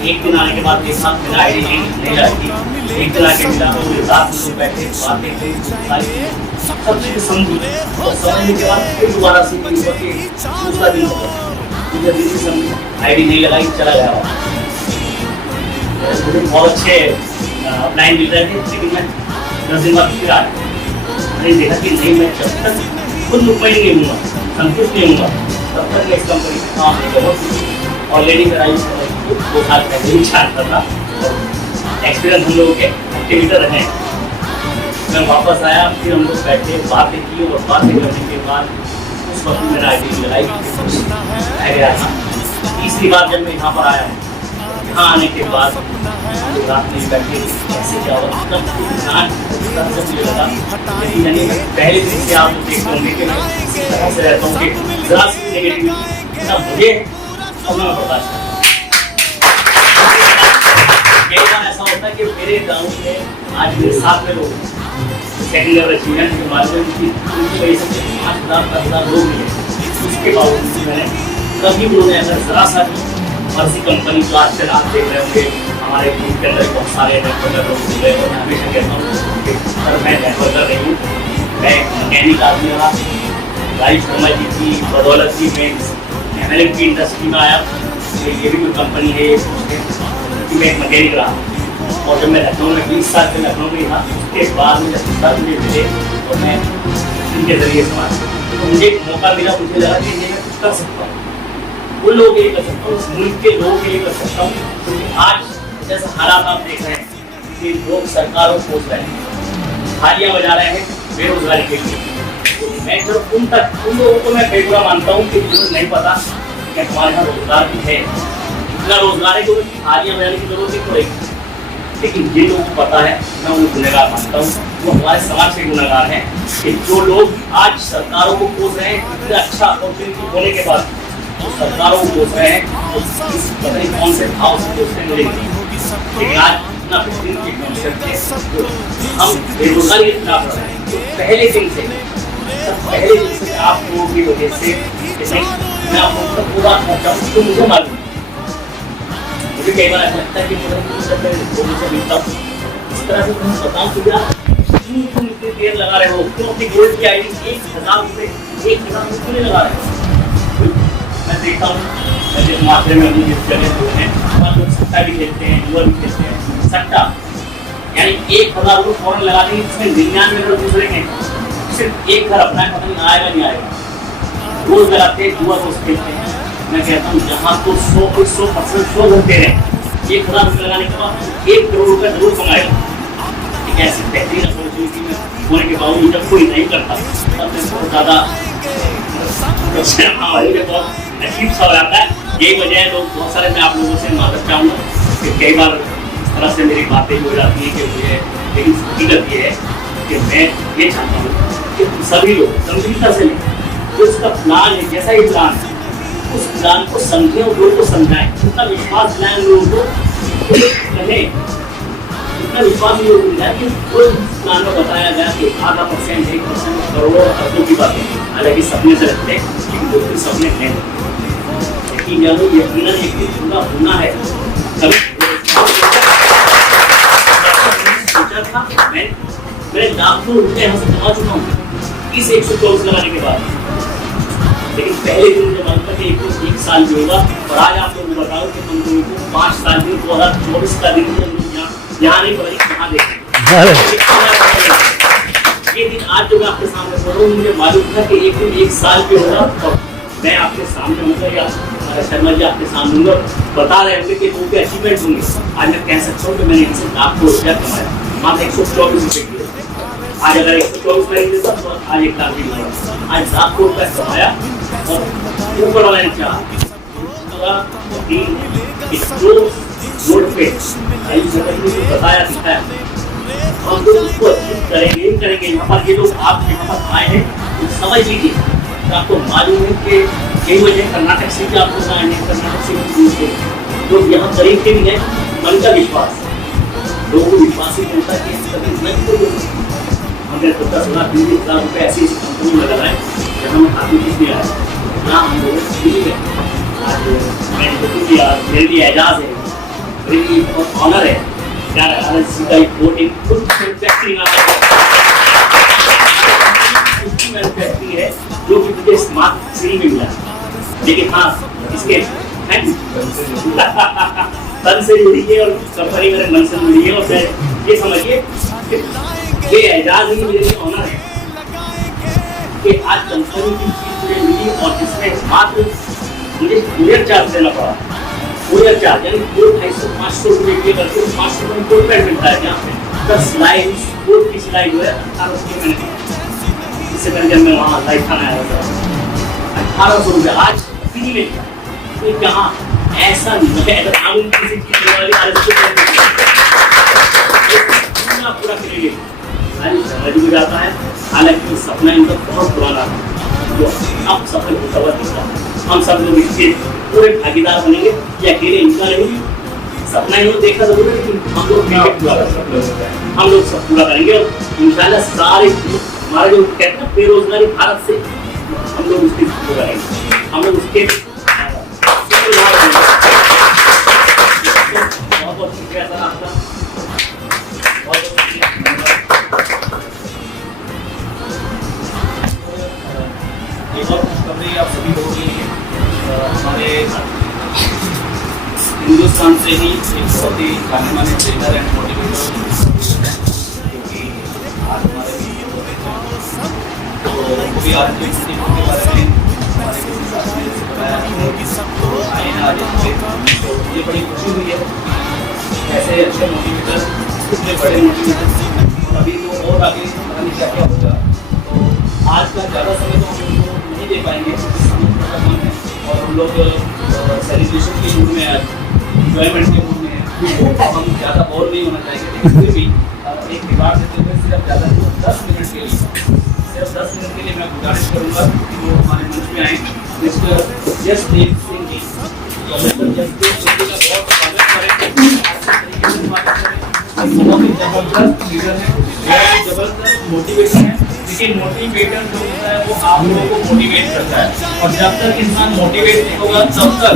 एक दिन आने के बाद एक साथ मेरा आईडी नहीं आई थी, एक दिन आके मिला तो मेरे साथ लोग बैठे बातें सारी सब चीज़ समझी और समझने के बाद फिर दोबारा से दूसरा दिन मुझे दिन समझी आईडी नहीं लगाई, चला गया। मुझे बहुत अच्छे अपलाइन मिल रहे थे, लेकिन मैं 10 दिन बाद फिर आया, मैंने देखा कि नहीं, मैं जब तक खुद मुतमईन नहीं हूँगा, संतुष्ट नहीं हूँगा, तब तक मैं इस कंपनी में काम नहीं करूँगा। ऑलरेडी मेरा 2 साल पहले ही जानता था और एक्सपीरियंस हम लोगों के एक्टिविटर हैं। मैं वापस आया, फिर हम लोग बैठे बातें की और बातें करने के बाद उस वक्त मेरा आईडी लगाई रह गया था। तीसरी बार जब मैं यहाँ पर आया, यहाँ आने के बाद रात में बैठे कैसे क्या हुआ, तब मुझे लगा यानी पहले दिन से आप देखते होंगे कि मैं इसी तरह से रहता हूँ कि ज़रा सी नेगेटिविटी ना मुझे और मैं बर्दाश्त करता हूँ। कई बार ऐसा होता है कि मेरे गाँव में आज मेरे साथ में लोग सेकेंड लेवल अचीवमेंट के बारे में उनकी वजह से 5,000-10,000 लोग मिले, उसके बावजूद मैंने कभी उन्होंने अगर ज़रा सा फर्जी कंपनी जो आजकल आप देख रहे होंगे हमारे ग्रुप के अंदर बहुत सारे नेटवर्कर लोग मिले, और मैं हमेशा कहता हूँ कि सर मैं नेटवर्कर नहीं हूँ, मैं मैकेनिक आदमी रहा। भाई शर्मा जी की बदौलत ही मैं MLM की इंडस्ट्री में आया, तो ये भी कोई कंपनी है कि मैं एक मैकेनिक रहा। और जब मैं लखनऊ में 20 साल से लखनऊ में था, उसके बाद मुझे सर मुझे मिले और मैं इनके जरिए समाज तो मुझे एक मौका मिला, मुझे लगा कि मैं कुछ कर सकता हूँ, उन लोगों के लिए कर सकता हूँ, उस मुल्क के लोगों के लिए कर सकता हूँ। क्योंकि आज जैसा हालात आप देख रहे हैं कि लोग सरकारों को सोच रहे हैं, थालियाँ बजा रहे हैं बेरोजगारी के लिए। तो मैं जब उन लोगों को मैं बेगुनाह मानता हूँ कि जो नहीं पता कि हमारे यहाँ रोजगार भी है, इतना रोजगार है कि उन्हें थालियाँ बजाने की जरूरत नहीं पड़ेगी। लेकिन जिन लोगों को पता है, मैं उन्हें गुनहगार मानता हूँ, वो हमारे समाज के गुनहगार हैं कि जो लोग आज सरकारों को कोस रहे हैं, इतना अच्छा अपॉर्चुनिटी होने के बाद तो सरकारों को कोस रहे हैं, तो इस पता नहीं कौन से भाव से कोसने मिलेंगे। लेकिन आज इतना बेहतरीन के कॉन्सेप्ट है, हम बेरोजगारी के खिलाफ लड़ रहे हैं। तो पहले दिन से आप लोगों की वजह से मैं आपको पूरा पहुँचाऊँ तो मुझे मालूम मुझे कई बार ऐसा लगता है कि जब मैं लोगों से मिलता हूँ इस तरह से तुम्हें बताऊँ कि यार क्यों तुम इतनी देर लगा रहे हो, क्यों अपनी गोल्ड की आईडी 1,000 रुपये 1,000 रुपये क्यों नहीं लगा रहे हो। मैं देखता हूँ जैसे माथुरे में अपनी जिस जगह जो है वहाँ लोग सट्टा भी खेलते हैं, जुआ भी खेलते हैं। सट्टा यानी 1,000 रुपये फौरन लगा देंगे, जिसमें 99 लोग दूसरे हैं, सिर्फ एक घर अपना है, पता नहीं आएगा नहीं आएगा। रोज लगाते हैं, जुआ रोज खेलते हैं। मैं कहता हूँ जहाँ तो 100% 100 घंटे हैं, 1,000 रुपये लगाने के बाद 1 करोड़ रुपये जरूर कमाएगा। एक ऐसी बेहतरीन अपॉर्चुनिटी में होने के बावजूद जब कोई नहीं करता तब मैं बहुत ज़्यादा मुझे बहुत अजीब सा हो जाता है। यही वजह है लोग बहुत सारे मैं आप लोगों से माफी चाहूँगा कि कई बार इस तरह से मेरी बातें हो जाती हैं कि मुझे, लेकिन हकीकत ये है कि मैं ये चाहता हूँ कि सभी लोग गंभीरता से लें, उसका प्लान है जैसा ही प्लान है उस प्लान को समझें और लोगों को समझाएं, उतना विश्वास दिलाएं लोगों को, कहें उतना विश्वास नहीं होता है कि कोई प्लान में बताया गया कि 0.5% 1% करोड़ों अरबों की बातें, हालांकि सपने से रखते हैं लेकिन जो भी सपने हैं लेकिन यकीनन एक दिन पूरा होना है। कभी सोचा था मैंने लाखों रुपये यहाँ से कमा चुका हूँ इस 124 लगाने के बाद, लेकिन पहले दिन मुझे मालूम था कि एक साल भी होगा। और आज आप लोगों को बताओ कि हम लोगों को 5 साल दिन 2024 का दिन यहाँ नहीं पता कहाँ देखें। ये दिन आज जो मैं आपके सामने बोल रहा हूँ मुझे मालूम था कि एक दिन 1 साल भी होगा और मैं आपके सामने होंगे या शर्मा जी आपके सामने होंगे बता रहे होंगे कि लोगों के अचीवमेंट होंगे। आज मैं कह सकता हूँ कि मैंने इनसे लाखों रुपया कमाया, मात्र 124 रुपये की। आज अगर 124 में देता तो आज 1 लाख भी होगा। आज लाखों रुपया कमाया और ऊपर वाले ने चाहा रोड पे बताया दिखाया और लोग उसको अचीव करेंगे ही करेंगे। यहाँ पर ये लोग आप यहाँ पर आए हैं तो समझ लीजिए तो आपको मालूम है कि यही वजह कर्नाटक से भी आप लोग आए हैं, कर्नाटक से भी दूर से लोग यहाँ करीब के भी हैं। मन का विश्वास, लोगों को विश्वास ही होता है कि कभी नहीं कोई हमने 10 लाख 20 लाख रुपये ऐसी कंपनी में लगाए जहाँ में काफी कुछ नहीं आया, ना हम लोग आज मेरे लिए एजाज है, मेरे लिए बहुत ऑनर है यार। सीधा एक वोटिंग खुद मैन्युफैक्चरिंग है जो कि मुझे स्मार्ट सिटी में मिला, लेकिन हाँ इसके तन से जुड़ी है और कंपनी मेरे मन से जुड़ी है। और ये समझिए ये एजाज ही मेरे लिए ऑनर है कि आज कंपनी की चीज मुझे मिली और जिसमें मात्र मुझे कुरियर चार्ज देना पड़ा। कुरियर चार्ज यानी 200-500 रुपये के करके 500 रुपये कोट पैड मिलता है जहाँ पे 10 सिलाई कोट की सिलाई जो है 1800 रुपये मैंने दी। इससे पहले जब मैं वहाँ लाइफ खाना आया था 1800 रुपये आज फ्री में तो कहाँ ऐसा नहीं है। अगर कानून किसी चीज पूरा करेंगे समझ में जाता है। हालांकि सपना इनका बहुत पुराना था जो अब सफल होता हुआ दिखता है। हम सब लोग इसके पूरे भागीदार बनेंगे या अकेले इनका नहीं सपना ही देखा जरूर है, लेकिन हम लोग पूरा कर सकते हैं, हम लोग सब पूरा करेंगे और इंशाल्लाह सारे हमारे जो कहते हैं बेरोजगारी भारत से हम लोग उसकी पूरा करेंगे। हम लोग उसके बहुत बहुत शुक्रिया सर आपका, बहुत खुशखबरी आप सभी लोगों के लिए हमारे हिंदुस्तान से ही एक बहुत ही जाने माने ट्रेनर एंड मोटिवेटर क्योंकि आज हमारे तो भी आज के बारे में हमारे बताया आए ना आज ये बड़ी खुशी हुई है। ऐसे अच्छे मोटिवेटर इतने बड़े मोटिवेटर अभी तो और आगे पता नहीं क्या क्या होगा। तो आज का ज़्यादा समय तो हम लोग नहीं दे पाएंगे और हम लोग सेलिब्रेशन के मूड में है, इंजॉयमेंट के मूड में है, तो हम ज़्यादा बोर नहीं होना चाहेंगे। लेकिन फिर भी एक रिवार्ड देते हुए सिर्फ ज़्यादा 10 मिनट के लिए सिर्फ 10 मिनट के लिए मैं गुजारिश करूँगा कि वो हमारे मंच में आए मिस्टर जसदेव सिंह जी। तो मिस्टर जसदेव सिंह जी का बहुत स्वागत करें। बहुत ही जबरदस्त लीडर है, बहुत ही जबरदस्त मोटिवेशन है। लेकिन मोटिवेटर जो होता है वो आप लोगों को मोटिवेट करता है और जब तक इंसान मोटिवेट नहीं होगा तब तक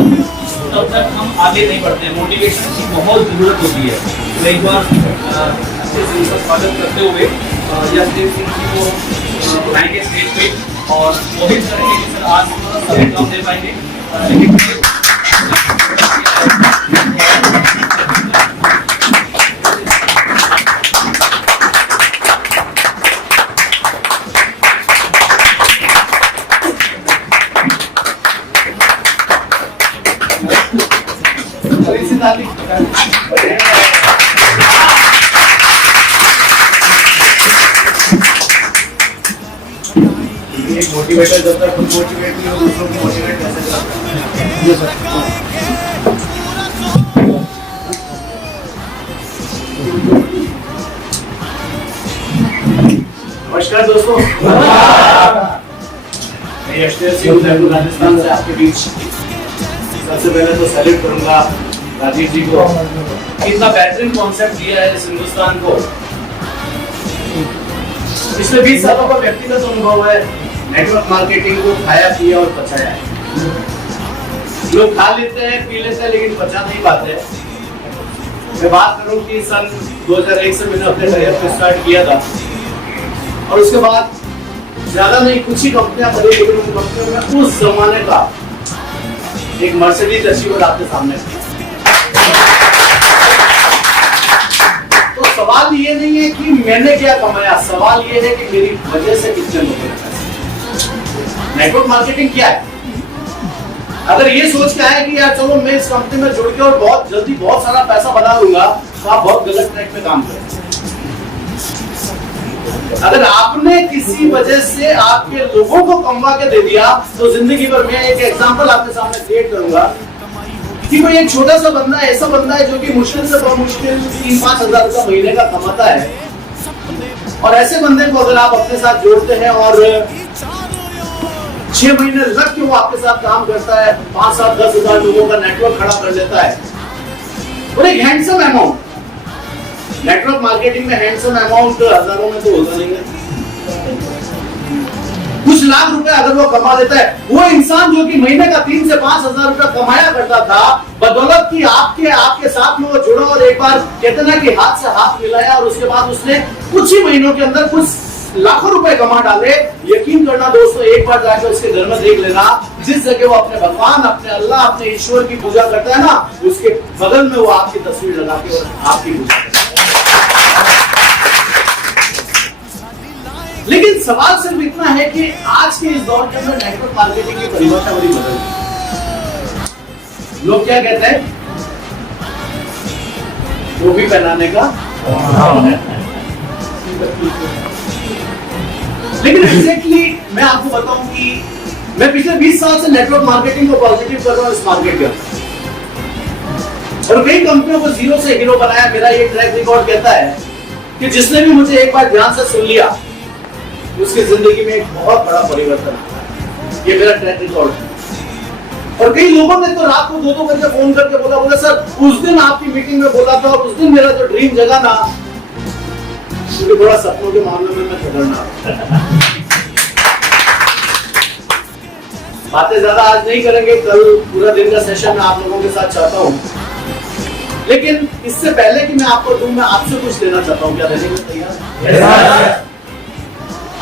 तब तक हम आगे नहीं बढ़ते हैं। मोटिवेशन की बहुत ज़रूरत होती है। तो एक बार अच्छे से उनका स्वागत करते हुए यशदेव सिंह जी को बुलाएंगे स्टेज पे और कोशिश करेंगे कि सर आज सभी काम दे पाएंगे। एक मोटिवेटर जब तक खुद मोटिवेट नहीं हो दूसरों को मोटिवेट कैसे करता नमस्कार दोस्तों, मैं यशदेव सिंह उदयपुर राजस्थान से आपके बीच। सबसे पहले तो सैल्यूट करूंगा राजीव जी को, इतना बेहतरीन कॉन्सेप्ट दिया है इस हिंदुस्तान को। पिछले 20 सालों का व्यक्तिगत अनुभव है, नेटवर्क मार्केटिंग को खाया पिया और पचाया है। लोग खा लेते हैं पी लेते हैं लेकिन पचा नहीं पाते। मैं बात करूं कि सन 2001 से मैंने अपने करियर को स्टार्ट किया था और उसके बाद ज्यादा नहीं कुछ ही कंपनियां खरीदी, लेकिन उन कंपनियों में उस जमाने का एक मर्सिडीज अचीवर आपके सामने। तो सवाल ये नहीं है कि मैंने क्या कमाया, सवाल ये है कि मेरी वजह से कितने लोगों ने पैसे। नेटवर्क मार्केटिंग क्या है? अगर ये सोच के आए कि यार चलो मैं इस कंपनी में जुड़ के और बहुत जल्दी बहुत सारा पैसा बना लूंगा, तो आप बहुत गलत ट्रैक पे काम करें। अगर आपने किसी वजह से आपके लोगों को कमवा के दे दिया, तो जिंदगी भर मैं एक एग्जांपल आपके सामने क्रिएट करूंगा कि कोई एक छोटा सा बंदा ऐसा बंदा है जो कि मुश्किल से बहुत मुश्किल 3-5 हजार रुपया महीने का कमाता है, और ऐसे बंदे को अगर आप अपने साथ जोड़ते हैं और 6 महीने लग के वो आपके साथ काम करता है, 5-7-10 हजार लोगों का नेटवर्क खड़ा कर लेता है, और एक हैंडसम अमाउंट। नेटवर्क मार्केटिंग में हैंडसम अमाउंट हजारों में तो होता नहीं है, कुछ लाख रुपए अगर वो कमा लेता है, वो इंसान जो कि महीने का 3 से 5 हजार रुपया कमाया करता था, बदौलत की आपके साथ में वो जुड़ा और एक बार कहते ना कि हाथ से हाथ मिलाया और उसके बाद उसने कुछ ही महीनों के अंदर कुछ लाखों रुपए कमा डाले। यकीन करना दोस्तों, एक बार जाकर उसके घर में देख लेना, जिस जगह वो अपने भगवान, अपने अल्लाह, अपने ईश्वर की पूजा करता है ना, उसके बगल में वो आपकी तस्वीर लगा के और आपकी पूजा करता है। लेकिन सवाल सिर्फ इतना है कि आज के इस दौर के अंदर नेटवर्क मार्केटिंग की परिभाषा बड़ी बदल गई। लोग क्या कहते हैं? टोपी पहनाने का। लेकिन एग्जैक्टली मैं आपको बताऊं कि मैं पिछले 20 साल से नेटवर्क मार्केटिंग को पॉजिटिव कर रहा हूं इस मार्केट के अंदर, और कई कंपनियों को जीरो से हीरो बनाया। मेरा ये ट्रैक रिकॉर्ड कहता है कि जिसने भी मुझे एक बार ध्यान से सुन लिया, उसकी जिंदगी में एक बहुत बड़ा परिवर्तन है। ये मेरा ट्रैक रिकॉर्ड है। और कई लोगों ने तो रात को 2-2 बजे फोन करके बोला सर उस दिन आपकी मीटिंग में बोला था और उस दिन मेरा जो ड्रीम जगा ना, क्योंकि थोड़ा सपनों के मामले में मैं खतरनाक। बातें ज्यादा आज नहीं करेंगे, कल पूरा दिन का सेशन मैं आप लोगों के साथ चाहता हूँ, लेकिन इससे पहले कि मैं आपको दूं, मैं आपसे कुछ लेना चाहता हूँ। क्या देने को तैयार?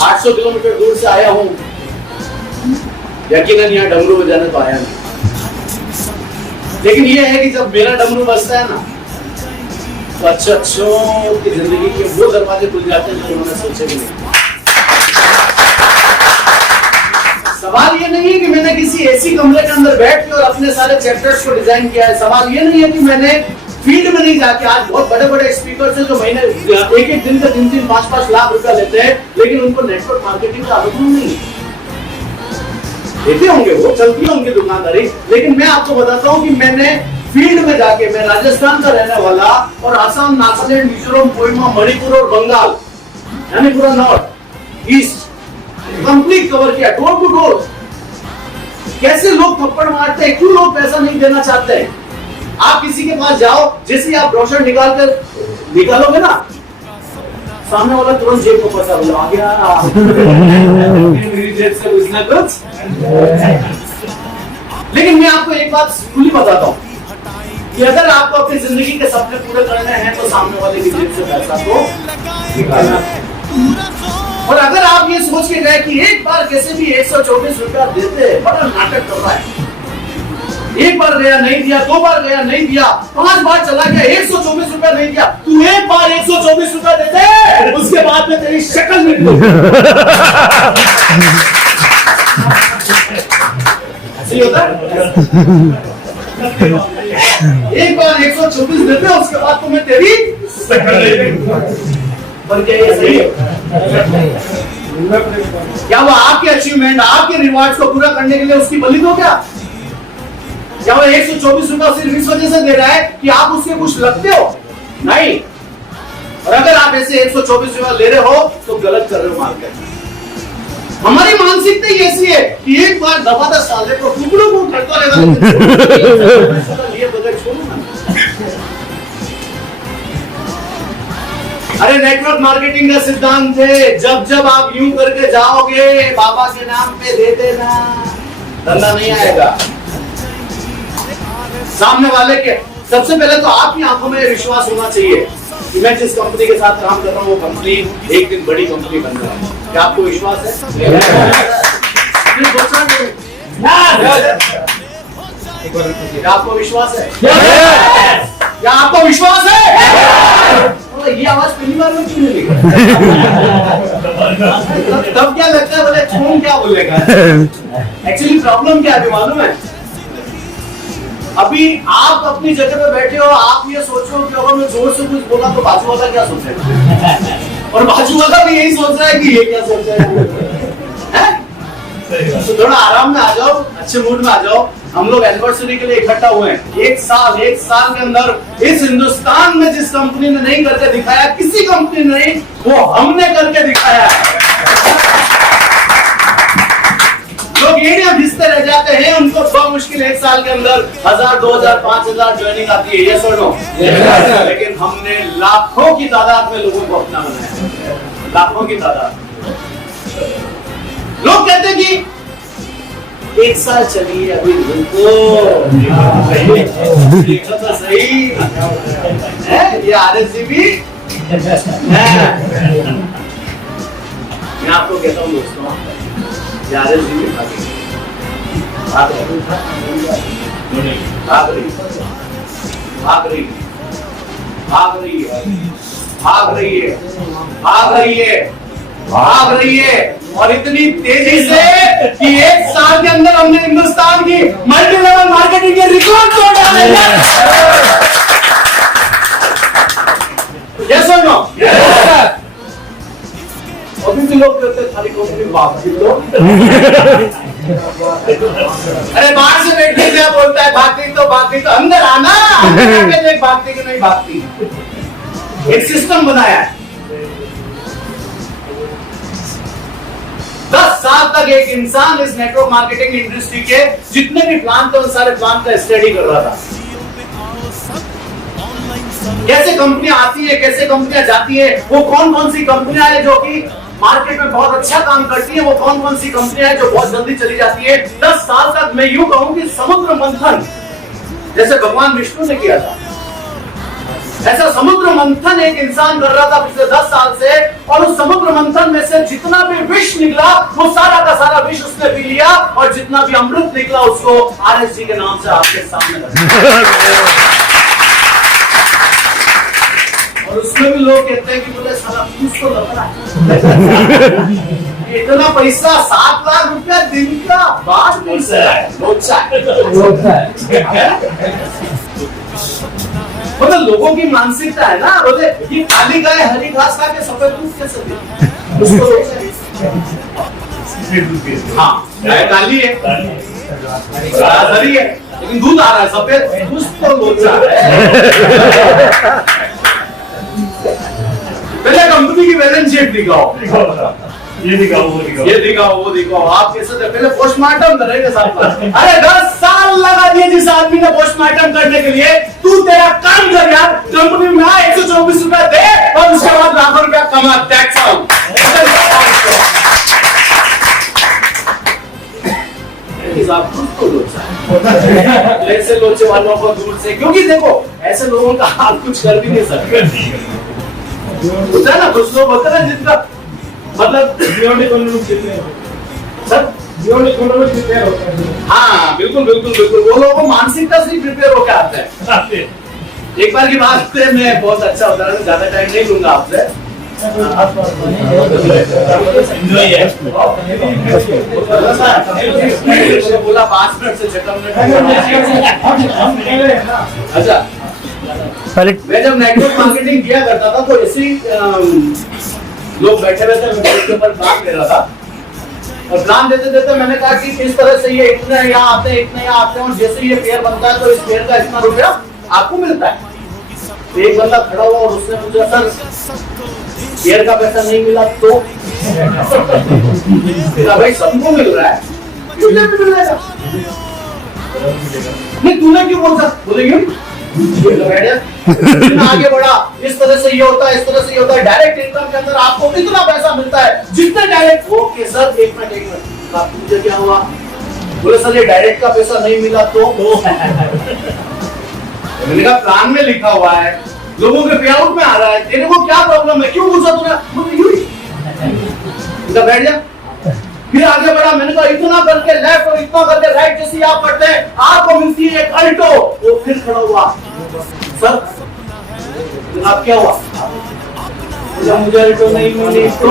800 किलोमीटर दूर से आया हूँ, यकीनन यहाँ डमरू बजाने तो आया नहीं, लेकिन ये है कि जब मेरा डमरू बजता है ना, तो अच्छों की जिंदगी के वो दरवाजे खुल जाते हैं जो उन्होंने सोचे भी नहीं। सवाल ये नहीं है कि मैंने किसी ऐसी कमरे के अंदर बैठ के और अपने सारे चैप्टर्स को डिजाइन किया है। सवाल ये नहीं है कि मैंने फील्ड में नहीं जाके, आज बहुत बड़े बड़े स्पीकर हैं जो महीने एक दिन का 3-3, 5-5 लाख रुपया लेते हैं, लेकिन उनको नेटवर्क मार्केटिंग का अनुभव नहीं है। देते होंगे, वो चलती होंगी दुकानदारी, लेकिन मैं आपको बताता हूं कि मैंने फील्ड में जाके, मैं राजस्थान का रहने वाला और असम, नागालैंड, मिजोरम, कोहिमा, मणिपुर और बंगाल, यानी पूरा नॉर्थ ईस्ट कंप्लीट कवर किया, डोर टू डोर। कैसे लोग थप्पड़ मारते हैं, क्यों लोग पैसा नहीं देना चाहते हैं? आप किसी के पास जाओ, जैसे आप ब्रोशर निकालोगे ना, सामने वाला तुरंत जेब को पैसा आ गया। लेकिन मैं आपको एक बात खुली बताता हूँ कि अगर आपको अपनी जिंदगी के सपने पूरे करने हैं तो सामने वाले की जेब से पैसा तो निकालना है। और अगर आप ये सोच के गए कि एक बार कैसे भी 124 रुपया देते, बड़ा नाटक कर रहा है, एक बार गया नहीं दिया, 2 बार गया नहीं दिया, 5 बार चला गया, 124 रुपया नहीं दिया, तू एक बार 124 रुपया दे दे, उसके बाद में तेरी शक्ल निकली। ऐसे होता है। एक बार 124 देते, उसके बाद तुम्हें तेरी पर क्या ये सही है? क्या वो आपके अचीवमेंट, आपके रिवार्ड्स को पूरा करने के लिए उसकी बलि दो क्या? क्या वो 124 रुपया सिर्फ इस वजह से दे रहा है कि आप उसके कुछ लगते हो? नहीं। और अगर आप ऐसे 124 रुपया ले रहे हो तो गलत कर रहे हो मार्केट। हमारी मानसिकता ही ऐसी है कि एक बार दबा 10 साल को टुकड़ों को उठाता रहेगा, ये बगैर छोड़ो ना। अरे नेटवर्क मार्केटिंग का सिद्धांत है, जब जब आप यूं करके जाओगे बाबा के नाम पे दे देना, धंधा नहीं आएगा। सामने वाले के सबसे पहले तो आपकी आंखों में विश्वास होना चाहिए कि मैं जिस कंपनी के साथ काम कर रहा हूँ वो कंपनी एक दिन बड़ी कंपनी बन रहा है। क्या आपको विश्वास है? क्या आपको विश्वास है? क्या आपको विश्वास है? ये आवाज पहली बार में क्यों नहीं? तब क्या लगता है बोले कौन क्या बोलेगा? एक्चुअली प्रॉब्लम क्या है मालूम है? अभी आप अपनी जगह पे बैठे हो, आप ये सोच रहे हो कि अगर मैं जोर से कुछ बोला तो बाजू वाला क्या सोचेगा, और बाजू वाला भी यही सोच रहा है कि ये क्या सोच रहा है? तो थोड़ा आराम में आ जाओ, अच्छे मूड में आ जाओ। हम लोग एनिवर्सरी के लिए इकट्ठा हुए हैं। एक साल के अंदर इस हिंदुस्तान में जिस कंपनी ने नहीं करके दिखाया, किसी कंपनी ने नहीं, वो हमने करके दिखाया है। लोग एरिया घिसते रह जाते हैं, उनको बहुत मुश्किल 1 साल के अंदर 1000, 2000, 5000 ज्वाइनिंग आती है, ये सुनो। लेकिन हमने लाखों की तादाद में लोगों को अपना बनाया, लाखों की तादाद। लोग कहते हैं कि 1 साल चलिए, अभी देखो तो सही है, ये RSGB मैं आपको कहता हूँ दोस्तों, भाग रही है और इतनी तेजी से कि 1 साल के अंदर हमने हिंदुस्तान की मल्टी लेवल मार्केटिंग के रिकॉर्ड तोड़ डाले हैं। यस और नो? अभी भी लोग कहते हैं खाली कंपनी भागती तो अरे बाहर से बैठे क्या बोलता है, भागती तो अंदर आना, अंदर भागती कि नहीं भागती। एक सिस्टम बनाया है। 10 साल तक एक इंसान इस नेटवर्क मार्केटिंग इंडस्ट्री के जितने भी प्लान थे उन सारे प्लान का स्टडी कर रहा था। कैसे कंपनियां आती है, कैसे कंपनियां जाती है, वो कौन कौन सी कंपनियां हैं जो कि मार्केट में बहुत अच्छा काम करती है, वो कौन कौन सी कंपनियां हैं जो बहुत जल्दी चली जाती है। 10 साल तक मैं यूं कहूं कि समुद्र मंथन जैसे भगवान विष्णु ने किया था, ऐसा समुद्र मंथन एक इंसान कर रहा था पिछले 10 साल से, और उस समुद्र मंथन में से जितना भी विष निकला वो सारा का सारा विष उसने पी लिया, और जितना भी अमृत निकला उसको RSG के नाम से आपके सामने रखा। और उसमें भी लोग कहते हैं कि बोले साला कुछ तो लग रहा है, इतना पैसा 7 लाख रुपया दिन का बात मतलब लोगों की मानसिकता है ना, बोले ये काली गाय हरी घास खा के सफेद दूध कैसे दे, हाँ काली है हरी है लेकिन दूध आ रहा है सफेद, कुछ तो लोचा है। पहले कंपनी की बैलेंस शीट दिखाओ, ये दिखाओ वो दिखाओ। आप कैसे थे? पहले पोस्टमार्टम करेंगे साथ में। अरे 10 साल लगा दिए जिस आदमी ने पोस्टमार्टम करने के लिए, तू तेरा काम कर यार, कंपनी में 124 रुपया दे और उसके बाद लाखों रुपया कमा। टैक्स आप खुद को लोचा है। ऐसे लोचे वालों को दूर से, क्योंकि देखो ऐसे लोगों का आप कुछ कर भी नहीं सकते। होता है ना कुछ लोग होते हैं जिनका मतलब सर हाँ बिल्कुल बिल्कुल बिल्कुल, वो लोगों को मानसिकता से प्रिपेयर होकर आते हैं। एक बार की बात है, मैं बहुत अच्छा उदाहरण, ज्यादा टाइम नहीं लूंगा आपसे। बोला 5 मिनट से 6 मिनट। अच्छा, मैं जब नेटवर्क मार्केटिंग किया करता था तो ऐसे लोग बैठे हुए थे, मैं के ऊपर काम कर रहा था और प्लान देते देते मैंने कहा कि किस तरह से ये इतने यहाँ आते हैं, इतने यहाँ आते हैं, और जैसे ये पेयर बनता है तो इस पेयर का इतना रुपया आपको मिलता है। तो एक बंदा खड़ा हुआ और उसने मुझे सर पेयर का पैसा नहीं मिला तो भाई सबको मिल रहा है, तुझे भी मिल जाएगा। नहीं तूने क्यों बोलता, बोलेंगे आगे बढ़ा, इस तरह से ये होता है, इस तरह से ये होता है। डायरेक्ट इनकम के अंदर आपको कितना पैसा मिलता है, जितने डायरेक्ट। ओके सर एक मिनट मुझे क्या हुआ, बोले सर ये डायरेक्ट का पैसा नहीं मिला तो मैंने कहा प्लान में लिखा हुआ है, लोगों के पे आउट में आ रहा है, तेरे को क्या प्रॉब्लम है, क्यों पूछा तूने, बैठ जा। फिर आगे बढ़ा, मैंने कहा इतना करके लेफ्ट और इतना करके राइट जैसी आप पढ़ते हैं आपको मिलती है एक अल्टो। वो फिर खड़ा हुआ, सर आप क्या हुआ, मुझे अल्टो नहीं मिली तो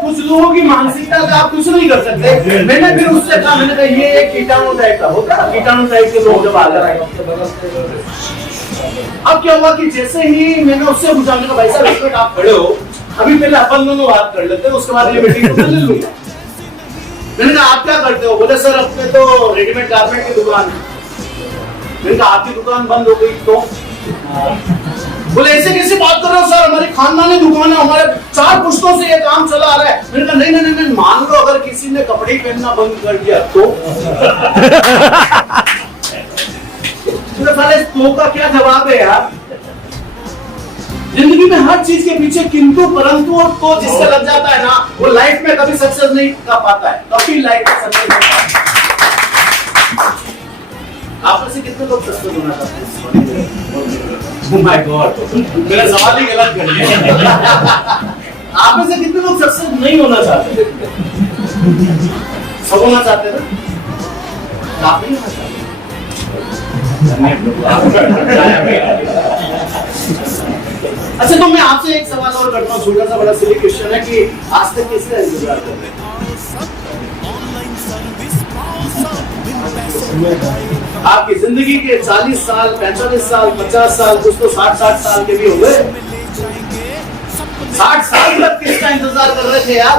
कुछ लोगों की मानसिकता से आप कुछ नहीं कर सकते। मैंने फिर उससे कहा, मैंने कहा ये एक कीटाणु टाइप का होता है, कीटाणु टाइप के लोग जब आ गए। अब क्या हुआ कि जैसे ही मैंने उससे पूछा, मैंने कहा भाई साहब एक मिनट आप खड़े हो, अभी पहले अपन दोनों बात कर लेते हैं, उसके बाद ये मीटिंग को ले लूंगा। मैंने कहा आप क्या करते हो, बोले सर अपने तो रेडीमेड गारमेंट की दुकान है। मैंने कहा आपकी दुकान बंद हो गई तो, बोले ऐसे कैसे बात कर रहे हो सर, हमारी खानदानी दुकान है, हमारे 4 पुश्तों से ये काम चला आ रहा है। मैंने कहा नहीं नहीं नहीं, मान लो अगर किसी ने कपड़े पहनना बंद कर दिया तो साले तो का क्या जवाब है यार। जिंदगी में हर चीज के पीछे किंतु परंतु और तो जिससे लग जाता है ना, वो लाइफ में कभी सक्सेस नहीं कर पाता है, कभी लाइफ में सक्सेस नहीं पाता। आप में से कितने लोग सक्सेस होना चाहते हैं? ओह माय गॉड, मेरा सवाल ही गलत कर दिया। आप में से कितने लोग सक्सेस नहीं होना चाहते? सब होना चाहते हैं ना, आप नहीं होना चाहते। अच्छा तो मैं आपसे एक सवाल और करता हूँ, छोटा सा बड़ा सिली क्वेश्चन है कि आज तक किसका इंतजार कर रहे हैं? आपकी जिंदगी के 40 साल 45 साल 50 साल, कुछ तो 60 साल के भी हो गए। 60 साल तक किसका इंतजार कर रहे थे यार?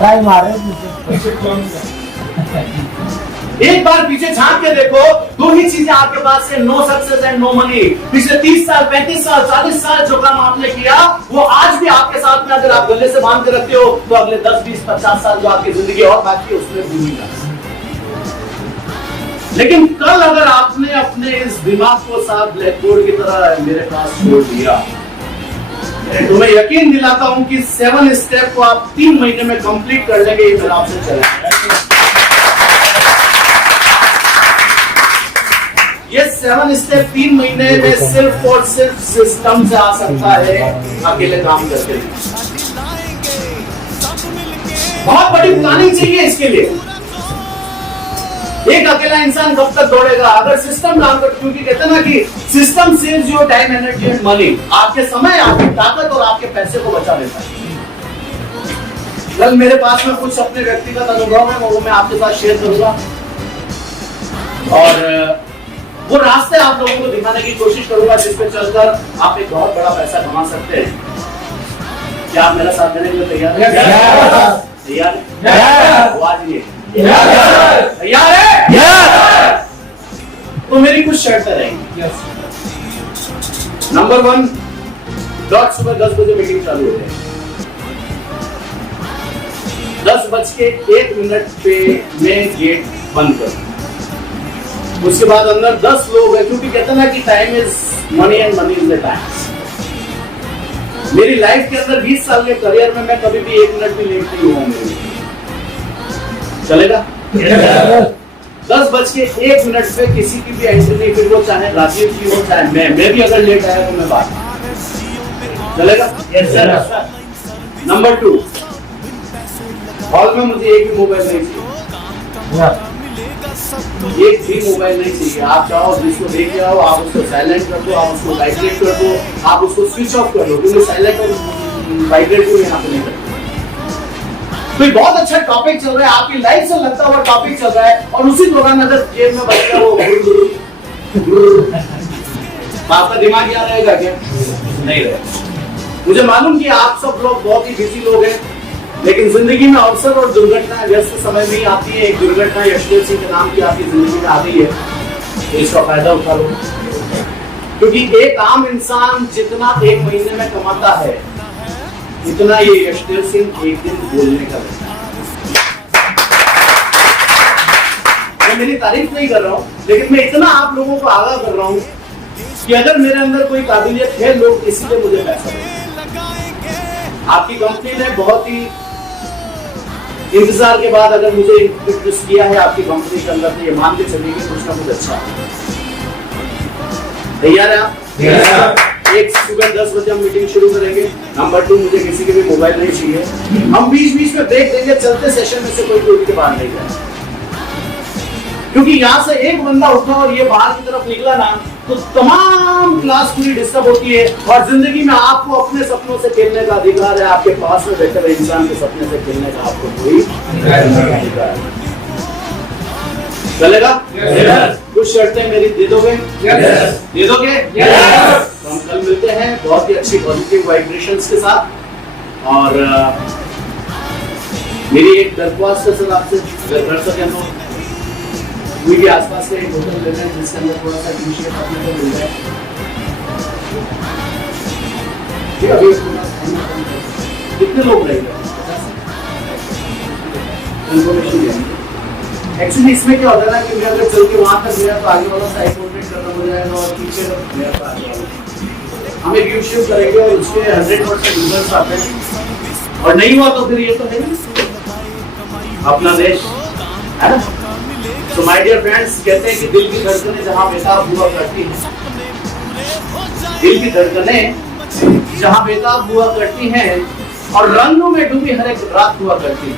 टाइम आ रहा है। एक बार पीछे झांक के देखो, 2 ही चीजें आपके पास है, no success and no money. पिछले 30 साल 35 साल 40 साल जो काम आपने किया वो आज भी आपके साथ में अगर आप गले से बांध के रखते हो तो अगले 10 20 50 साल जो आपकी जिंदगी और बाकी है उसमें भूमिका। लेकिन कल अगर आपने अपने इस दिमाग को साथ ब्लैक बोर्ड की तरह मेरे पास छोड़ दिया तो मैं यकीन दिलाता हूं कि 7 स्टेप को आप 3 महीने में कंप्लीट कर लेंगे। ये मेरा आपसे चलेगा। ये 7 स्टेप 3 महीने में सिर्फ और सिर्फ सिस्टम से आ सकता है, अकेले काम करके। बहुत बड़ी प्लानिंग चाहिए इसके लिए। एक अकेला इंसान कब तक दौड़ेगा अगर सिस्टम ना कर, क्योंकि कहते हैं ना कि system saves your time energy and money. आपके समय, आपकी ताकत और आपके पैसे को बचा लेता है। कल मेरे पास में कुछ अपने व्यक्तिगत अनुभव है, वो मैं आपके साथ शेयर करूंगा और वो रास्ते आप लोगों को दिखाने की कोशिश करूंगा जिस पे चलकर आप एक बहुत बड़ा पैसा कमा सकते हैं। क्या आप मेरा साथ देने के लिए तैयार हैं? तैयार? आवाज नहीं तैयार है? तो मेरी कुछ शर्तें रहेंगी। नंबर 1, डॉट सुबह 10 बजे मीटिंग चालू हो जाएगी। 10:01 पे मैं गेट बंद करूंगा। उसके बाद अंदर 10 लोग हैं, क्योंकि कहते हैं ना कि time is money and money is the time. मेरी लाइफ के अंदर 20 साल के करियर में मैं कभी भी 1 मिनट भी लेट नहीं हुआ। चलेगा? 10:01 पे किसी की भी एंट्री नहीं, फिर वो चाहे राजीव की हो चाहे मैं भी अगर लेट आया तो मैं बात, चलेगा? Yes sir. नंबर 2, हॉल में मुझे एक भी मोबाइल नहीं चाहिए, एक भी मोबाइल नहीं चाहिए। आप चाहो जिसको लेके आओ, आप उसको साइलेंट कर दो, आप उसको वाइब्रेट कर दो, आप उसको स्विच ऑफ कर दो, क्योंकि साइलेंट और वाइब्रेट को यहाँ पे नहीं करते। तो ये बहुत अच्छा टॉपिक चल रहा है, आपकी लाइफ से लगता हुआ टॉपिक चल रहा है, और उसी दौरान अगर जेब में बचता वो आपका दिमाग याद रहेगा क्या? नहीं रहेगा। मुझे मालूम कि आप सब लोग बहुत ही बिजी लोग हैं, लेकिन जिंदगी में अवसर और दुर्घटना व्यस्त समय में ही आती है। एक दुर्घटना यशदेव सिंह के नाम की आपकी जिंदगी में आ गई है, तो इसका फायदा उठा लो, क्योंकि एक आम इंसान जितना एक महीने में कमाता है इतना ये यशदेव सिंह एक दिन बोलने का है। मैं मेरी तारीफ नहीं कर रहा हूँ, लेकिन मैं इतना आप लोगों को आगाह कर रहा हूँ कि अगर मेरे अंदर कोई काबिलियत है, लोग इसीलिए मुझे पैसा देंगे। आपकी कंपनी ने बहुत ही इंतजार के बाद अगर मुझे इंट्रोड्यूस किया है आपकी कंपनी के अंदर, तो ये मान के चलिए कुछ ना कुछ अच्छा है। तैयार है आप? एक सुबह 10 बजे हम मीटिंग शुरू करेंगे। नंबर 2, मुझे किसी के भी मोबाइल नहीं चाहिए। हम बीच में ब्रेक देंगे, चलते सेशन में से कोई उठ के बाहर नहीं जाए, क्योंकि यहाँ से एक बंदा उठा और ये बाहर की तरफ निकला ना, तो तमाम क्लास पूरी डिस्टर्ब होती है। और जिंदगी में आपको अपने सपनों से खेलने का अधिकार है, आपके पास में बैठे हुए इंसान के सपने से खेलने का आपको कोई अधिकार है। चलेगा? कुछ शर्तें मेरी दे दोगे? दे दोगे? तो हम कल मिलते हैं बहुत ही अच्छी पॉजिटिव वाइब्रेशंस के साथ। और मेरी एक दरख्वास्त है सर आपसे, अगर कर सके तो कोई भी आसपास का एक होटल लेते हैं जिसके अंदर थोड़ा सा इनिशिएट अपने को मिल जाए। अभी कितने लोग रहेंगे? एक्चुअली इसमें क्या होता है ना कि मैं अगर चल के वहां तक गया तो आगे वाला साइड कॉन्टेक्ट करना हो जाएगा और पीछे मेरे पास हम एक यूट्यूब करेंगे और उसके 100% यूजर्स आते हैं, और नहीं हुआ तो फिर ये तो है अपना देश, है ना? तो माय डियर फ्रेंड्स, कहते हैं कि दिल की धड़कनें जहां बेताब हुआ करती हैं, दिल की धड़कनें जहां बेताब हुआ करती हैं और रंगों में डूबी हर एक रात हुआ करती है।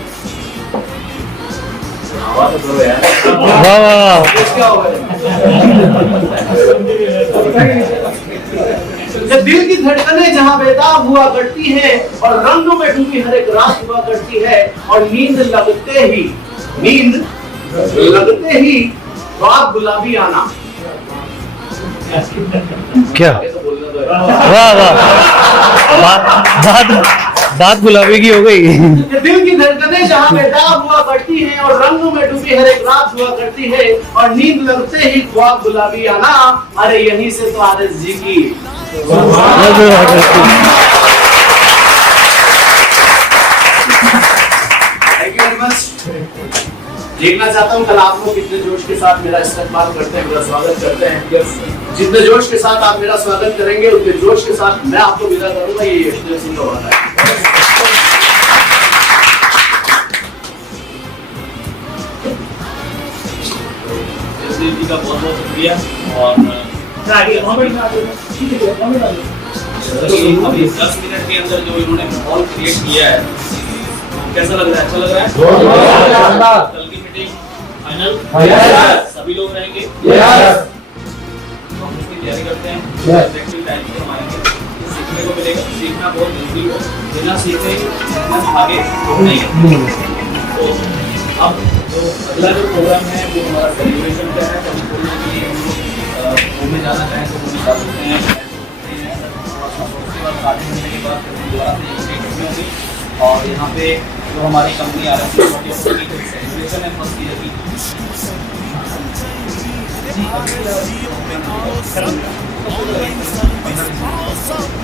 तो करो यार, क्या हुआ? दिल की धड़कनें जहां बेताब हुआ करती है और रंगों में डूबी हर एक रात हुआ करती है, और नींद लगते ही ख्वाब गुलाबी आना। क्या? वाह वाह, बात गुलाबी की हो गई। दिल की धड़कनें जहाँ बेताब हुआ करती हैं और रंगों में डूबी हर एक रात हुआ करती है, और नींद लगते ही ख्वाब गुलाबी आना। अरे यहीं से तो आरएस जी की थैंक यू वेरी मच। देखना चाहता हूँ कल आप लोग कितने जोश के साथ मेरा इस्तेमाल करते हैं, मेरा स्वागत करते हैं। जितने जोश के साथ आप मेरा स्वागत करेंगे उतने जोश के साथ मैं आपको विदा करूंगा। ये यशदेव सिंह का वादा है। यशदेव जी का बहुत बहुत शुक्रिया। और अभी 10 मिनट के अंदर जो इन्होंने माहौल क्रिएट किया है, कैसा लग रहा है? अच्छा लग रहा है? कल की मीटिंग फाइनल? सभी लोग रहेंगे? हम इसकी तैयारी करते हैं, प्रैक्टिकल टाइम पे हम आएंगे, सीखने को मिलेगा। सीखना बहुत जरूरी है, बिना सीखे हम आगे नहीं है। तो अब जो अगला जो प्रोग्राम है वो हमारा सेलिब्रेशन का है। कभी बोलने के लिए हम लोग घूमने जाना चाहें तो घूमने जा सकते हैं। उसके बाद आधे घंटे के बाद दोबारा से होगी, और यहाँ पे जो हमारी कंपनी आ रही है की सेलिब्रेशन है फर्स्ट ईयर की।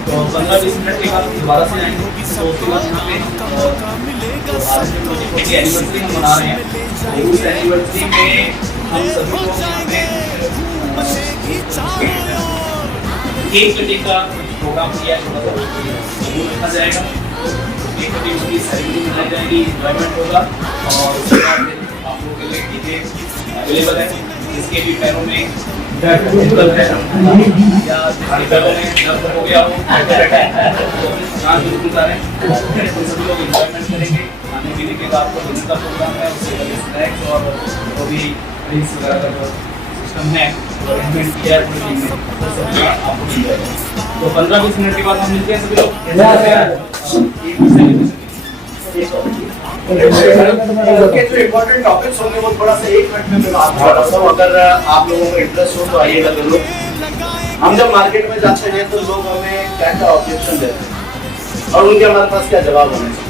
तो 15-20 मिनट के बाद दोबारा से आएंगे। तो उसके बाद यहाँ पे एनिवर्सरी हम मना रहे हैं, तो उस एनिवर्सरी में हम सभी लोग यहाँ पे केक कटिंग का प्रोग्राम किया है, थोड़ा सा वो रखा जाएगा। केक कटिंग की सेरेमनी मनाई जाएगी, एंजॉयमेंट होगा, और उसके बाद लोगों के लिए टीके अवेलेबल है, जिसके भी पैरों में दर्द है या जिसके पैरों में दर्द हो गया हो, यहाँ बिल्कुल जा रहे हैं, तो सभी लोग इंजॉयमेंट करेंगे। खाने पीने के बाद आपको डिनर का प्रोग्राम है, उसके बाद स्नैक्स और वो भी ड्रिंक्स वगैरह का जो सिस्टम है अरेंजमेंट किया है पूरी टीम में, तो सब आपको मिल जाएगा। तो 15-20 मिनट के बाद हम मिलते हैं सभी लोग। उनके जो इम्पोर्टेंट टॉपिक्स होंगे वो थोड़ा सा 1 मिनट में मैं आपको बताता हूँ। अगर आप लोगों को इंटरेस्ट हो तो आइएगा जरूर। हम जब मार्केट में जाते हैं तो लोग हमें क्या क्या ऑब्जेक्शन देते हैं और उनके हमारे पास क्या जवाब होने चाहिए।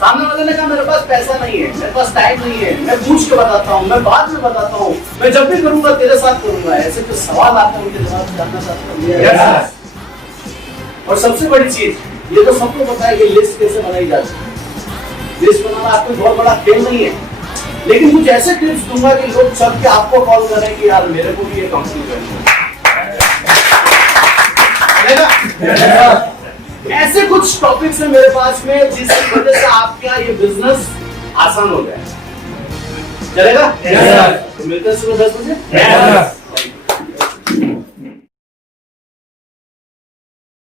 सामने वाले ने कहा मेरे पास पैसा नहीं है, मेरे पास टाइम नहीं है, मैं पूछ के बताता हूँ, मैं बाद में बताता हूँ, मैं जब भी करूंगा तेरे साथ करूंगा। ऐसे तो सवाल आते हैं, उनके जवाब जानना चाहता हूँ। और सबसे बड़ी चीज ये तो सबको पता है कि लिस्ट कैसे बनाई जाती है। लिस्ट बनाना आपको बहुत बड़ा खेल नहीं है, लेकिन कुछ ऐसे टिप्स दूंगा कि लोग चल के आपको कॉल करें कि यार मेरे को भी ये कंपनी करनी है। ऐसे कुछ टॉपिक्स है मेरे पास में जिसकी वजह से आपका ये बिजनेस आसान हो जाए। चलेगा? तो मिलते हैं सुबह 10 बजे।